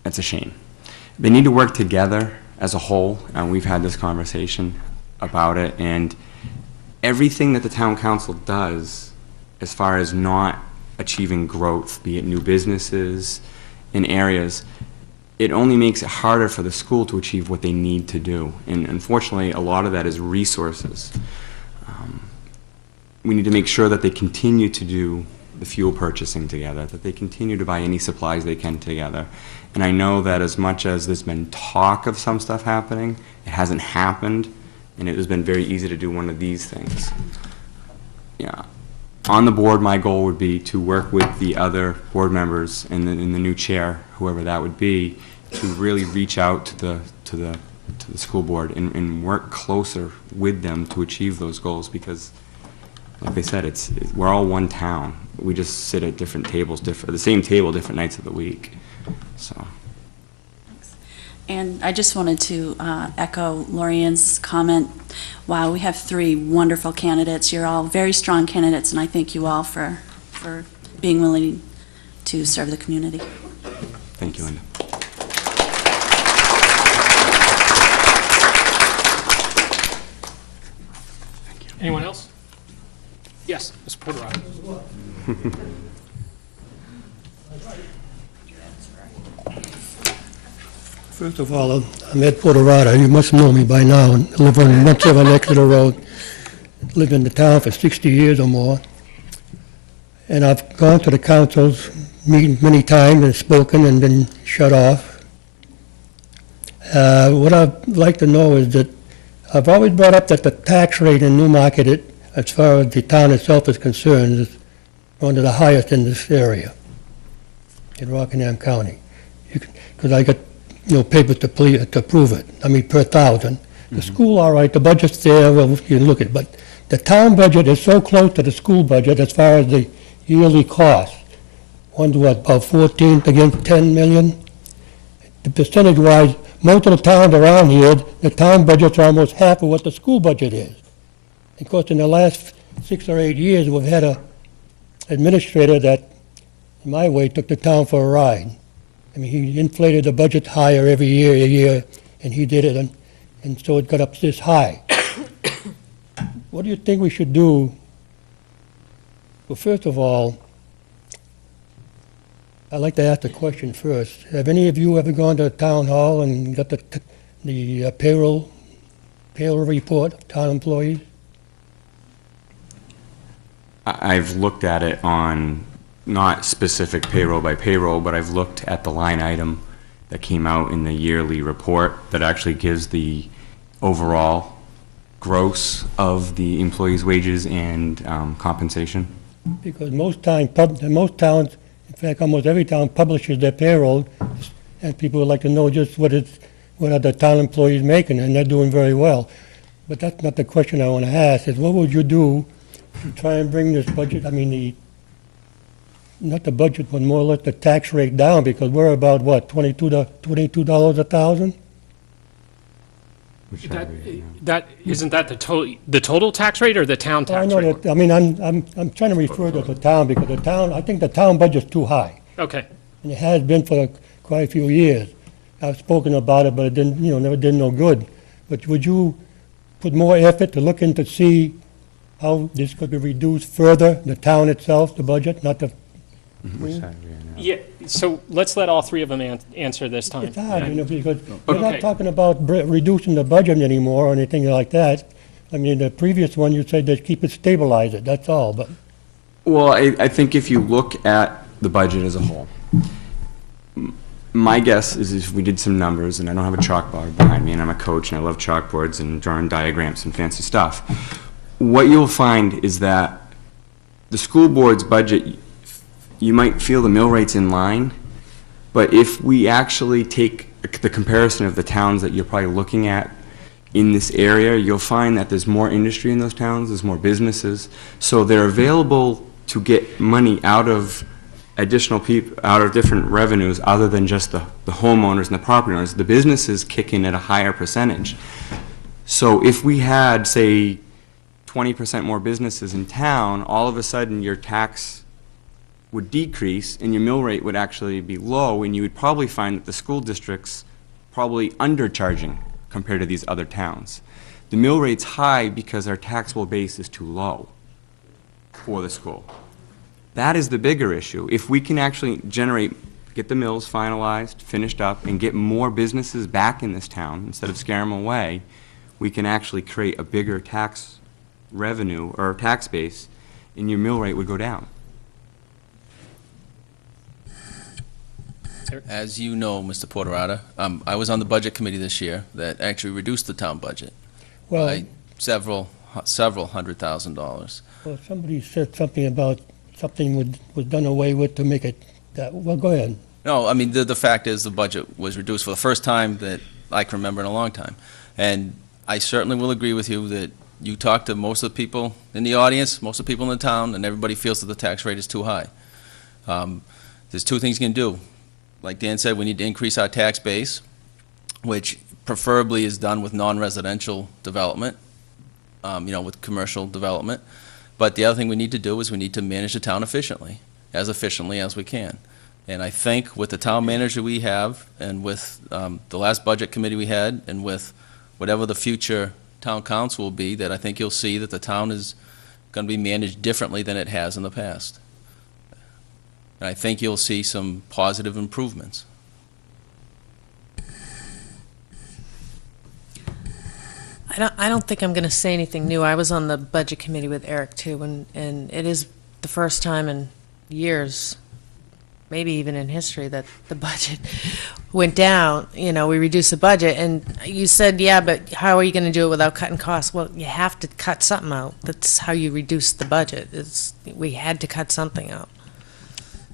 That's a shame. They need to work together as a whole, and we've had this conversation about it, and everything that the town council does as far as not achieving growth, be it new businesses in areas, it only makes it harder for the school to achieve what they need to do. And unfortunately, a lot of that is resources. We need to make sure that they continue to do the fuel purchasing together, that they continue to buy any supplies they can together. And I know that as much as there's been talk of some stuff happening, it hasn't happened, and it has been very easy to do one of these things. Yeah. on the board, my goal would be to work with the other board members and the new chair, whoever that would be, to really reach out to the school board and work closer with them to achieve those goals, because like they said, we're all one town. We just sit at different tables, the same table, different nights of the week. So. And I just wanted to echo Lorian's comment. Wow, we have 3 wonderful candidates. You're all very strong candidates, and I thank you all for being willing to serve the community. Thank you, Linda. Anyone else? Yes, Mr. Porterado. First of all, I'm Ed Porterada. You must know me by now. I live on 17 Exeter Road. Lived in the town for 60 years or more. And I've gone to the council's meeting many times and spoken and been shut off. What I'd like to know is that I've always brought up that the tax rate in Newmarket, as far as the town itself is concerned, is one of the highest in this area, in Rockingham County. Because I got papers to prove it. I mean, per thousand. The school, all right, the budget's there, well, you can look at it, but the town budget is so close to the school budget as far as the yearly cost. One's what, about 14 against 10 million? The percentage-wise, most of the towns around here, the town budgets are almost half of what the school budget is. Of course, in the last 6 or 8 years, we've had a administrator that, in my way, took the town for a ride. I mean, he inflated the budget higher every year, and he did it, and so it got up this high. What do you think we should do? Well, first of all, I'd like to ask the question first. Have any of you ever gone to the town hall and got the payroll report of town employees? I've looked at it on not specific payroll by payroll, but I've looked at the line item that came out in the yearly report that actually gives the overall gross of the employees' wages and compensation. Because most towns, in fact, almost every town publishes their payroll, and people would like to know just what are the town employees making, and they're doing very well. But that's not the question I want to ask, is what would you do to try and bring this budget, I mean, not the budget, but more or less the tax rate down, because we're about, what, $22 a thousand? Isn't that the total tax rate or the town tax rate? I know that, I mean, I'm trying to refer to the town, because I think the town budget's too high. Okay. And it has been for quite a few years. I've spoken about it, but it didn't, never did no good. But would you put more effort to look into see how this could be reduced further, the town itself, the budget, not the... Yeah, so let's let all 3 of them answer this time. It's hard, because we're not talking about reducing the budget anymore or anything like that. I mean, the previous one, you said that keep it stabilized, that's all, but... Well, I think if you look at the budget as a whole, my guess is if we did some numbers, and I don't have a chalkboard behind me, and I'm a coach, and I love chalkboards and drawing diagrams and fancy stuff, what you'll find is that the school board's budget, you might feel the mill rate's in line, but if we actually take the comparison of the towns that you're probably looking at in this area, you'll find that there's more industry in those towns, there's more businesses, so they're available to get money out of additional people, out of different revenues other than just the homeowners and the property owners. The businesses kick in at a higher percentage. So if we had, say, 20% more businesses in town, all of a sudden your tax would decrease and your mill rate would actually be low, and you would probably find that the school district's probably undercharging compared to these other towns. The mill rate's high because our taxable base is too low for the school. That is the bigger issue. If we can actually get the mills finalized, finished up, and get more businesses back in this town instead of scare them away, we can actually create a bigger tax revenue or tax base, and your mill rate would go down. As you know, Mr. Porterada, I was on the budget committee this year that actually reduced the town budget by several several $100,000. Well, somebody said something about something was done away with to make it that, well, go ahead. No, I mean, the fact is the budget was reduced for the first time that I can remember in a long time. And I certainly will agree with you that you talk to most of the people in the audience, most of the people in the town, and everybody feels that the tax rate is too high. There's two things you can do. Like Dan said, we need to increase our tax base, which preferably is done with non-residential development, with commercial development. But the other thing we need to do is we need to manage the town efficiently as we can. And I think with the town manager we have, and with the last budget committee we had, and with whatever the future town council will be, that I think you'll see that the town is going to be managed differently than it has in the past. And I think you'll see some positive improvements. I don't think I'm going to say anything new. I was on the budget committee with Eric too, and it is the first time in years, maybe even in history, that the budget went down. We reduced the budget, and you said, yeah, but how are you going to do it without cutting costs? Well, you have to cut something out. That's how you reduce the budget. We had to cut something out.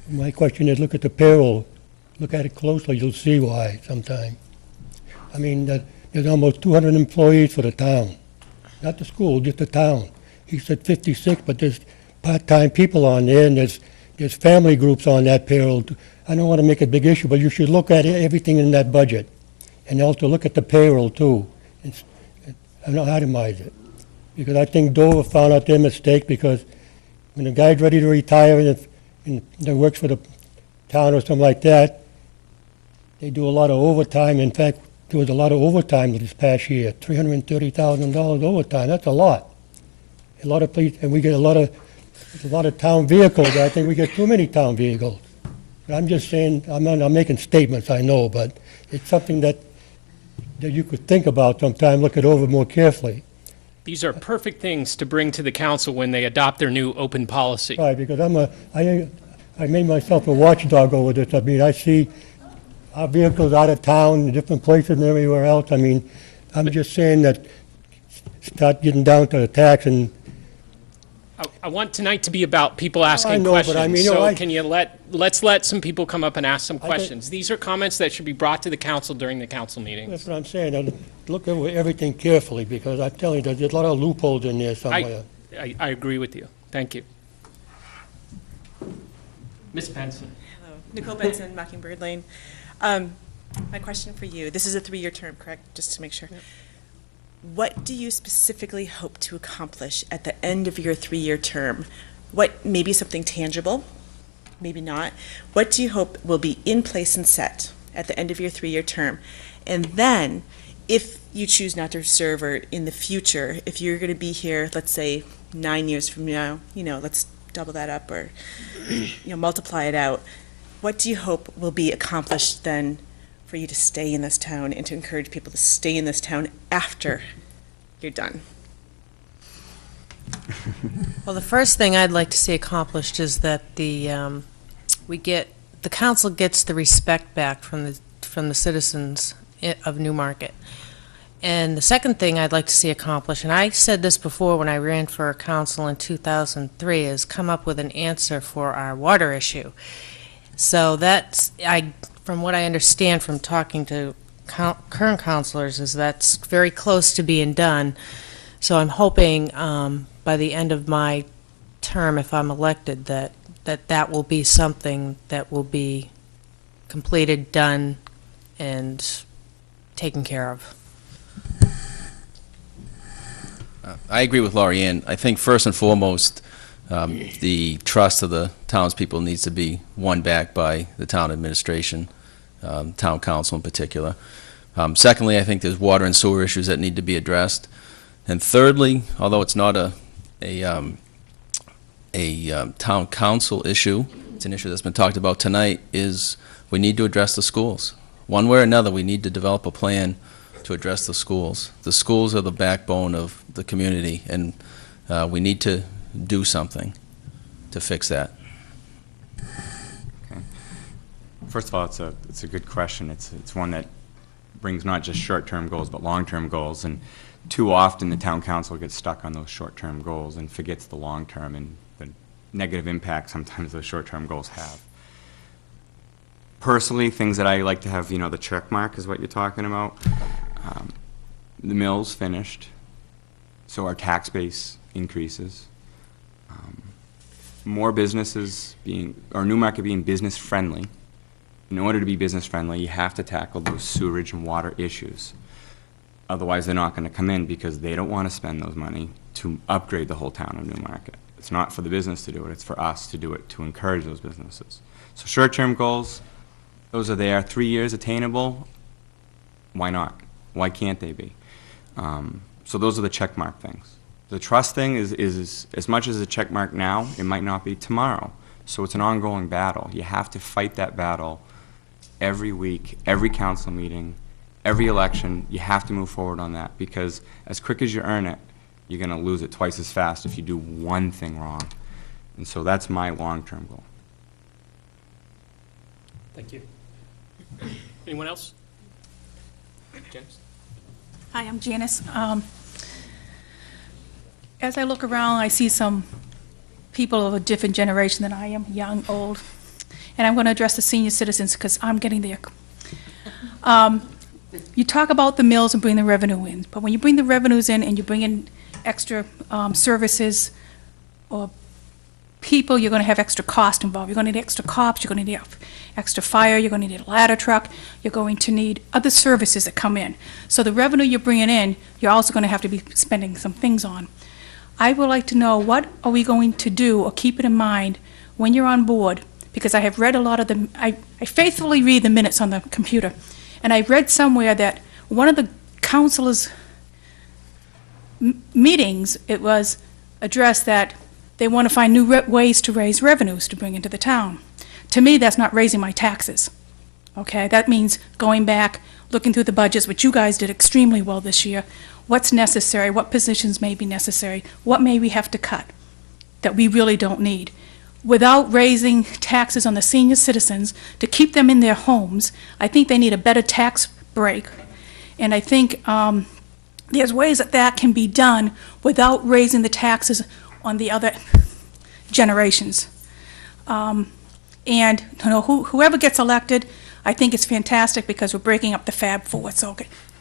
My question is, look at the payroll. Look at it closely, you'll see why sometime. I mean, there's almost 200 employees for the town. Not the school, just the town. He said 56, but there's part-time people on there, and there's family groups on that payroll. I don't want to make a big issue, but you should look at everything in that budget. And also look at the payroll, too. And itemize it. Because I think Dover found out their mistake, because when the guy's ready to retire and that works for the town or something like that, they do a lot of overtime. In fact, there was a lot of overtime this past year, $330,000 overtime. That's a lot. A lot of police, and we get a lot of town vehicles. I think we get too many town vehicles. But I'm just saying, I'm making statements, I know, but it's something that you could think about sometime, look it over more carefully. These are perfect things to bring to the council when they adopt their new open policy. Right, because I made myself a watchdog over this. I mean, I see our vehicles out of town, in different places and everywhere else. I mean, I'm just saying that start getting down to the tax and. I want tonight to be about people asking know, questions. but I mean, so can you let's let some people come up and ask some questions. These are comments that should be brought to the council during the council meetings. That's what I'm saying. I look over everything carefully, because I'm telling you, there's a lot of loopholes in there somewhere. I agree with you. Thank you. Ms. Benson. Hello, Nicole Benson, Mockingbird Lane. My question for you, this is a 3-year term, correct? Just to make sure. Yep. What do you specifically hope to accomplish at the end of your 3-year term? What, maybe something tangible, maybe not. What do you hope will be in place and set at the end of your 3-year term? And then, if you choose not to serve, or in the future, if you're going to be here, let's say 9 years from now, let's double that up, or multiply it out. What do you hope will be accomplished then for you to stay in this town and to encourage people to stay in this town after you're done? Well, the first thing I'd like to see accomplished is that the council gets the respect back from the citizens of Newmarket. And the second thing I'd like to see accomplished, and I said this before when I ran for council in 2003, is come up with an answer for our water issue. So from what I understand from talking to current councilors, is that's very close to being done. So I'm hoping by the end of my term, if I'm elected, that will be something that will be completed, done, and taken care of. I agree with Laurie Ann. I think first and foremost, the trust of the townspeople needs to be won back by the town administration, town council in particular. Secondly, I think there's water and sewer issues that need to be addressed. And thirdly, although it's not a town council issue, it's an issue that's been talked about tonight, is we need to address the schools. One way or another, we need to develop a plan to address the schools. The schools are the backbone of the community, and we need to do something to fix that. Okay. First of all, it's a good question. It's one that brings not just short-term goals but long-term goals. And too often the town council gets stuck on those short-term goals and forgets the long-term and the negative impact sometimes those short-term goals have. Personally, things that I like to have, the check mark is what you're talking about. The mill's finished, so our tax base increases. More businesses Newmarket being business friendly. In order to be business friendly, you have to tackle those sewerage and water issues. Otherwise, they're not going to come in because they don't want to spend those money to upgrade the whole town of Newmarket. It's not for the business to do it, it's for us to do it, to encourage those businesses. So short-term goals, those are there. 3 years attainable, why not? Why can't they be? So those are the check mark things. The trust thing is as much as a check mark now, it might not be tomorrow. So it's an ongoing battle. You have to fight that battle every week, every council meeting, every election. You have to move forward on that, because as quick as you earn it, you're going to lose it twice as fast if you do one thing wrong. And so that's my long-term goal. Thank you. Anyone else? Janice? Hi, I'm Janice. As I look around, I see some people of a different generation than I am, young, old, and I'm going to address the senior citizens because I'm getting there. You talk about the mills and bring the revenue in, but when you bring the revenues in and you bring in extra services or people, you're going to have extra cost involved. You're going to need extra cops, you're going to need extra fire, you're going to need a ladder truck, you're going to need other services that come in. So the revenue you're bringing in, you're also going to have to be spending some things on. I would like to know, what are we going to do or keep it in mind when you're on board? Because I have read a lot of them. I faithfully read the minutes on the computer. And I read somewhere that one of the councilors' meetings, it was addressed that they want to find new ways to raise revenues to bring into the town. To me, that's not raising my taxes. Okay, that means going back, looking through the budgets, which you guys did extremely well this year. What's necessary, what positions may be necessary, what may we have to cut that we really don't need, without raising taxes on the senior citizens to keep them in their homes. I think they need a better tax break, and I think there's ways that can be done without raising the taxes on the other generations. And whoever gets elected, I think it's fantastic because we're breaking up the Fab Four. So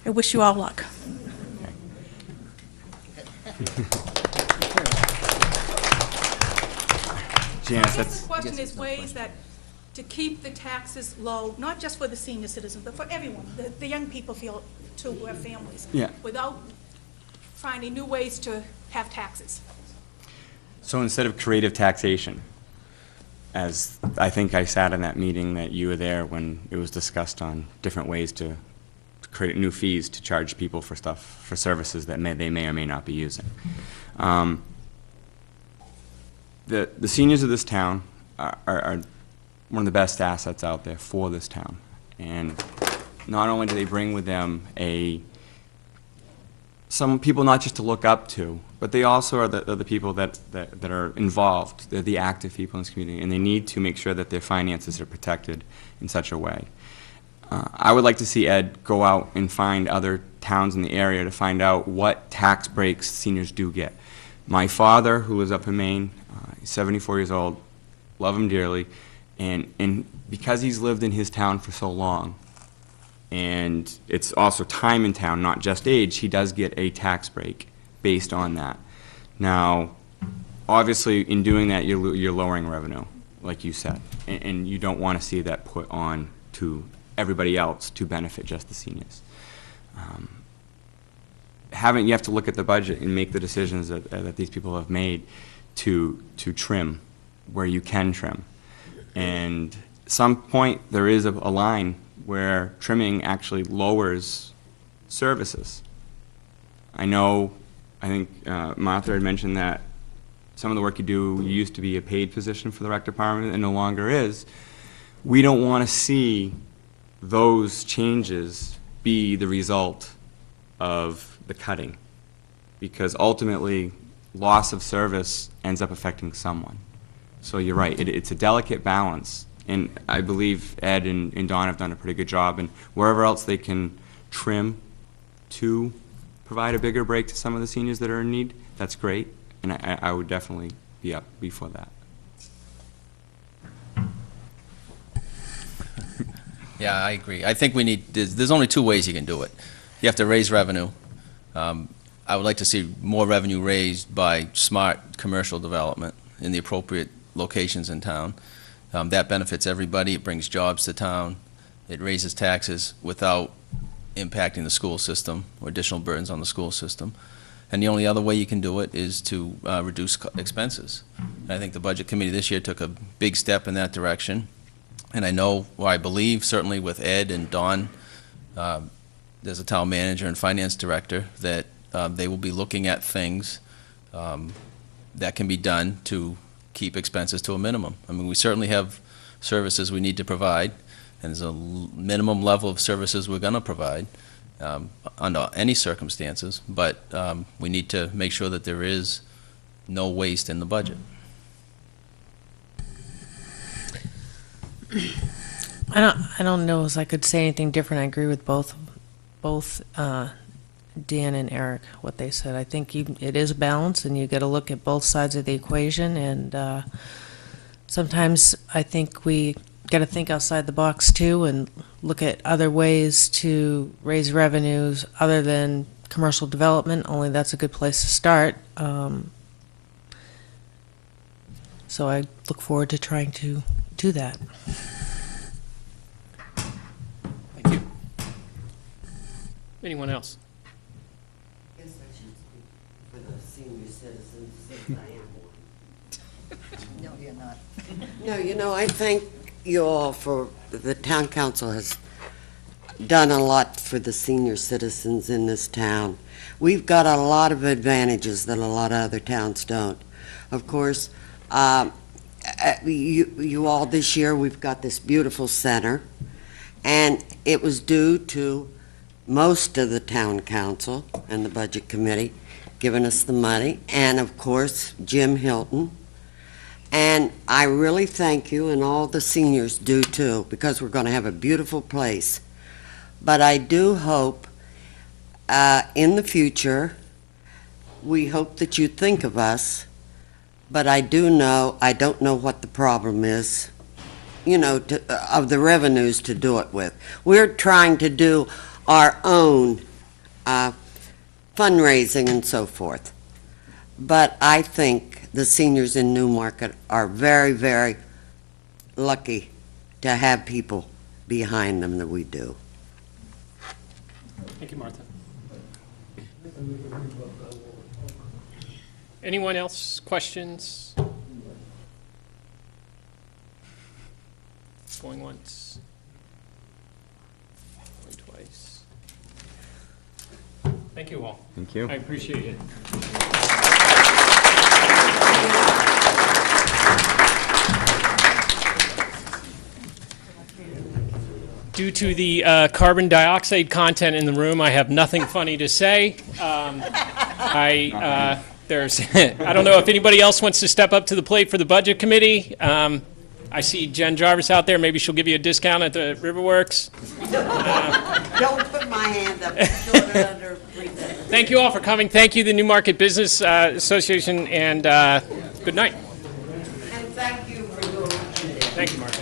I wish you all luck. Janice, the question is ways that to keep the taxes low, not just for the senior citizens, but for everyone. The young people feel too, who have families. Yeah. Without finding new ways to have taxes. So instead of creative taxation, as I think I sat in that meeting that you were there when it was discussed on different ways to create new fees to charge people for for services that they may or may not be using. The seniors of this town are one of the best assets out there for this town. And not only do they bring with them some people not just to look up to, but they also are the people that are involved. They're the active people in this community, and they need to make sure that their finances are protected in such a way. I would like to see Ed go out and find other towns in the area to find out what tax breaks seniors do get. My father, who lives up in Maine, he's 74 years old, love him dearly, and because he's lived in his town for so long, and it's also time in town, not just age, he does get a tax break based on that. Now, obviously, in doing that, you're lowering revenue, like you said, and you don't want to see that put on to everybody else to benefit just the seniors. You have to look at the budget and make the decisions that these people have made to trim where you can trim. And at some point, there is a line where trimming actually lowers services. I think Martha had mentioned that some of the work you do used to be a paid position for the rec department and no longer is. We don't want to see those changes be the result of the cutting, because ultimately loss of service ends up affecting someone. So you're right, it's a delicate balance, and I believe Ed and Don have done a pretty good job, and wherever else they can trim to provide a bigger break to some of the seniors that are in need, that's great, and I would definitely be for that. Yeah, I agree. I think we need, there's only two ways you can do it. You have to raise revenue. I would like to see more revenue raised by smart commercial development in the appropriate locations in town. That benefits everybody. It brings jobs to town. It raises taxes without impacting the school system or additional burdens on the school system. And the only other way you can do it is to reduce expenses. And I think the Budget Committee this year took a big step in that direction. And I know, or I believe, certainly with Ed and Don, there's a town manager and finance director, that they will be looking at things that can be done to keep expenses to a minimum. I mean, we certainly have services we need to provide, and there's a minimum level of services we're going to provide under any circumstances, but we need to make sure that there is no waste in the budget. I don't know as I could say anything different. I agree with both Dan and Eric, what they said. I think it is a balance, and you got to look at both sides of the equation. And sometimes I think we got to think outside the box too, and look at other ways to raise revenues other than commercial development. Only that's a good place to start. So I look forward to trying to do that. Thank you. Anyone else? Guess I should speak for the senior citizens since I am one. No, you're not. No, you know, I thank you all for, the town council has done a lot for the senior citizens in this town. We've got a lot of advantages that a lot of other towns don't. Of course, you all this year, we've got this beautiful center, and it was due to most of the town council and the budget committee giving us the money, and of course, Jim Hilton. And I really thank you, and all the seniors do too, because we're going to have a beautiful place. But I do hope in the future, we hope that you think of us, but I don't know what the problem is, you know, of the revenues to do it with. We're trying to do our own fundraising and so forth. But I think the seniors in Newmarket are very, very lucky to have people behind them that we do. Thank you, Martha. Anyone else? Questions? Going once. Going twice. Thank you all. Thank you. I appreciate it. Due to the carbon dioxide content in the room, I have nothing funny to say. I don't know if anybody else wants to step up to the plate for the Budget Committee. I see Jen Jarvis out there. Maybe she'll give you a discount at the Riverworks. Don't put my hand up. Under Thank you all for coming. Thank you, the Newmarket Business Association, and good night. And thank you for your. Thank you, Mark.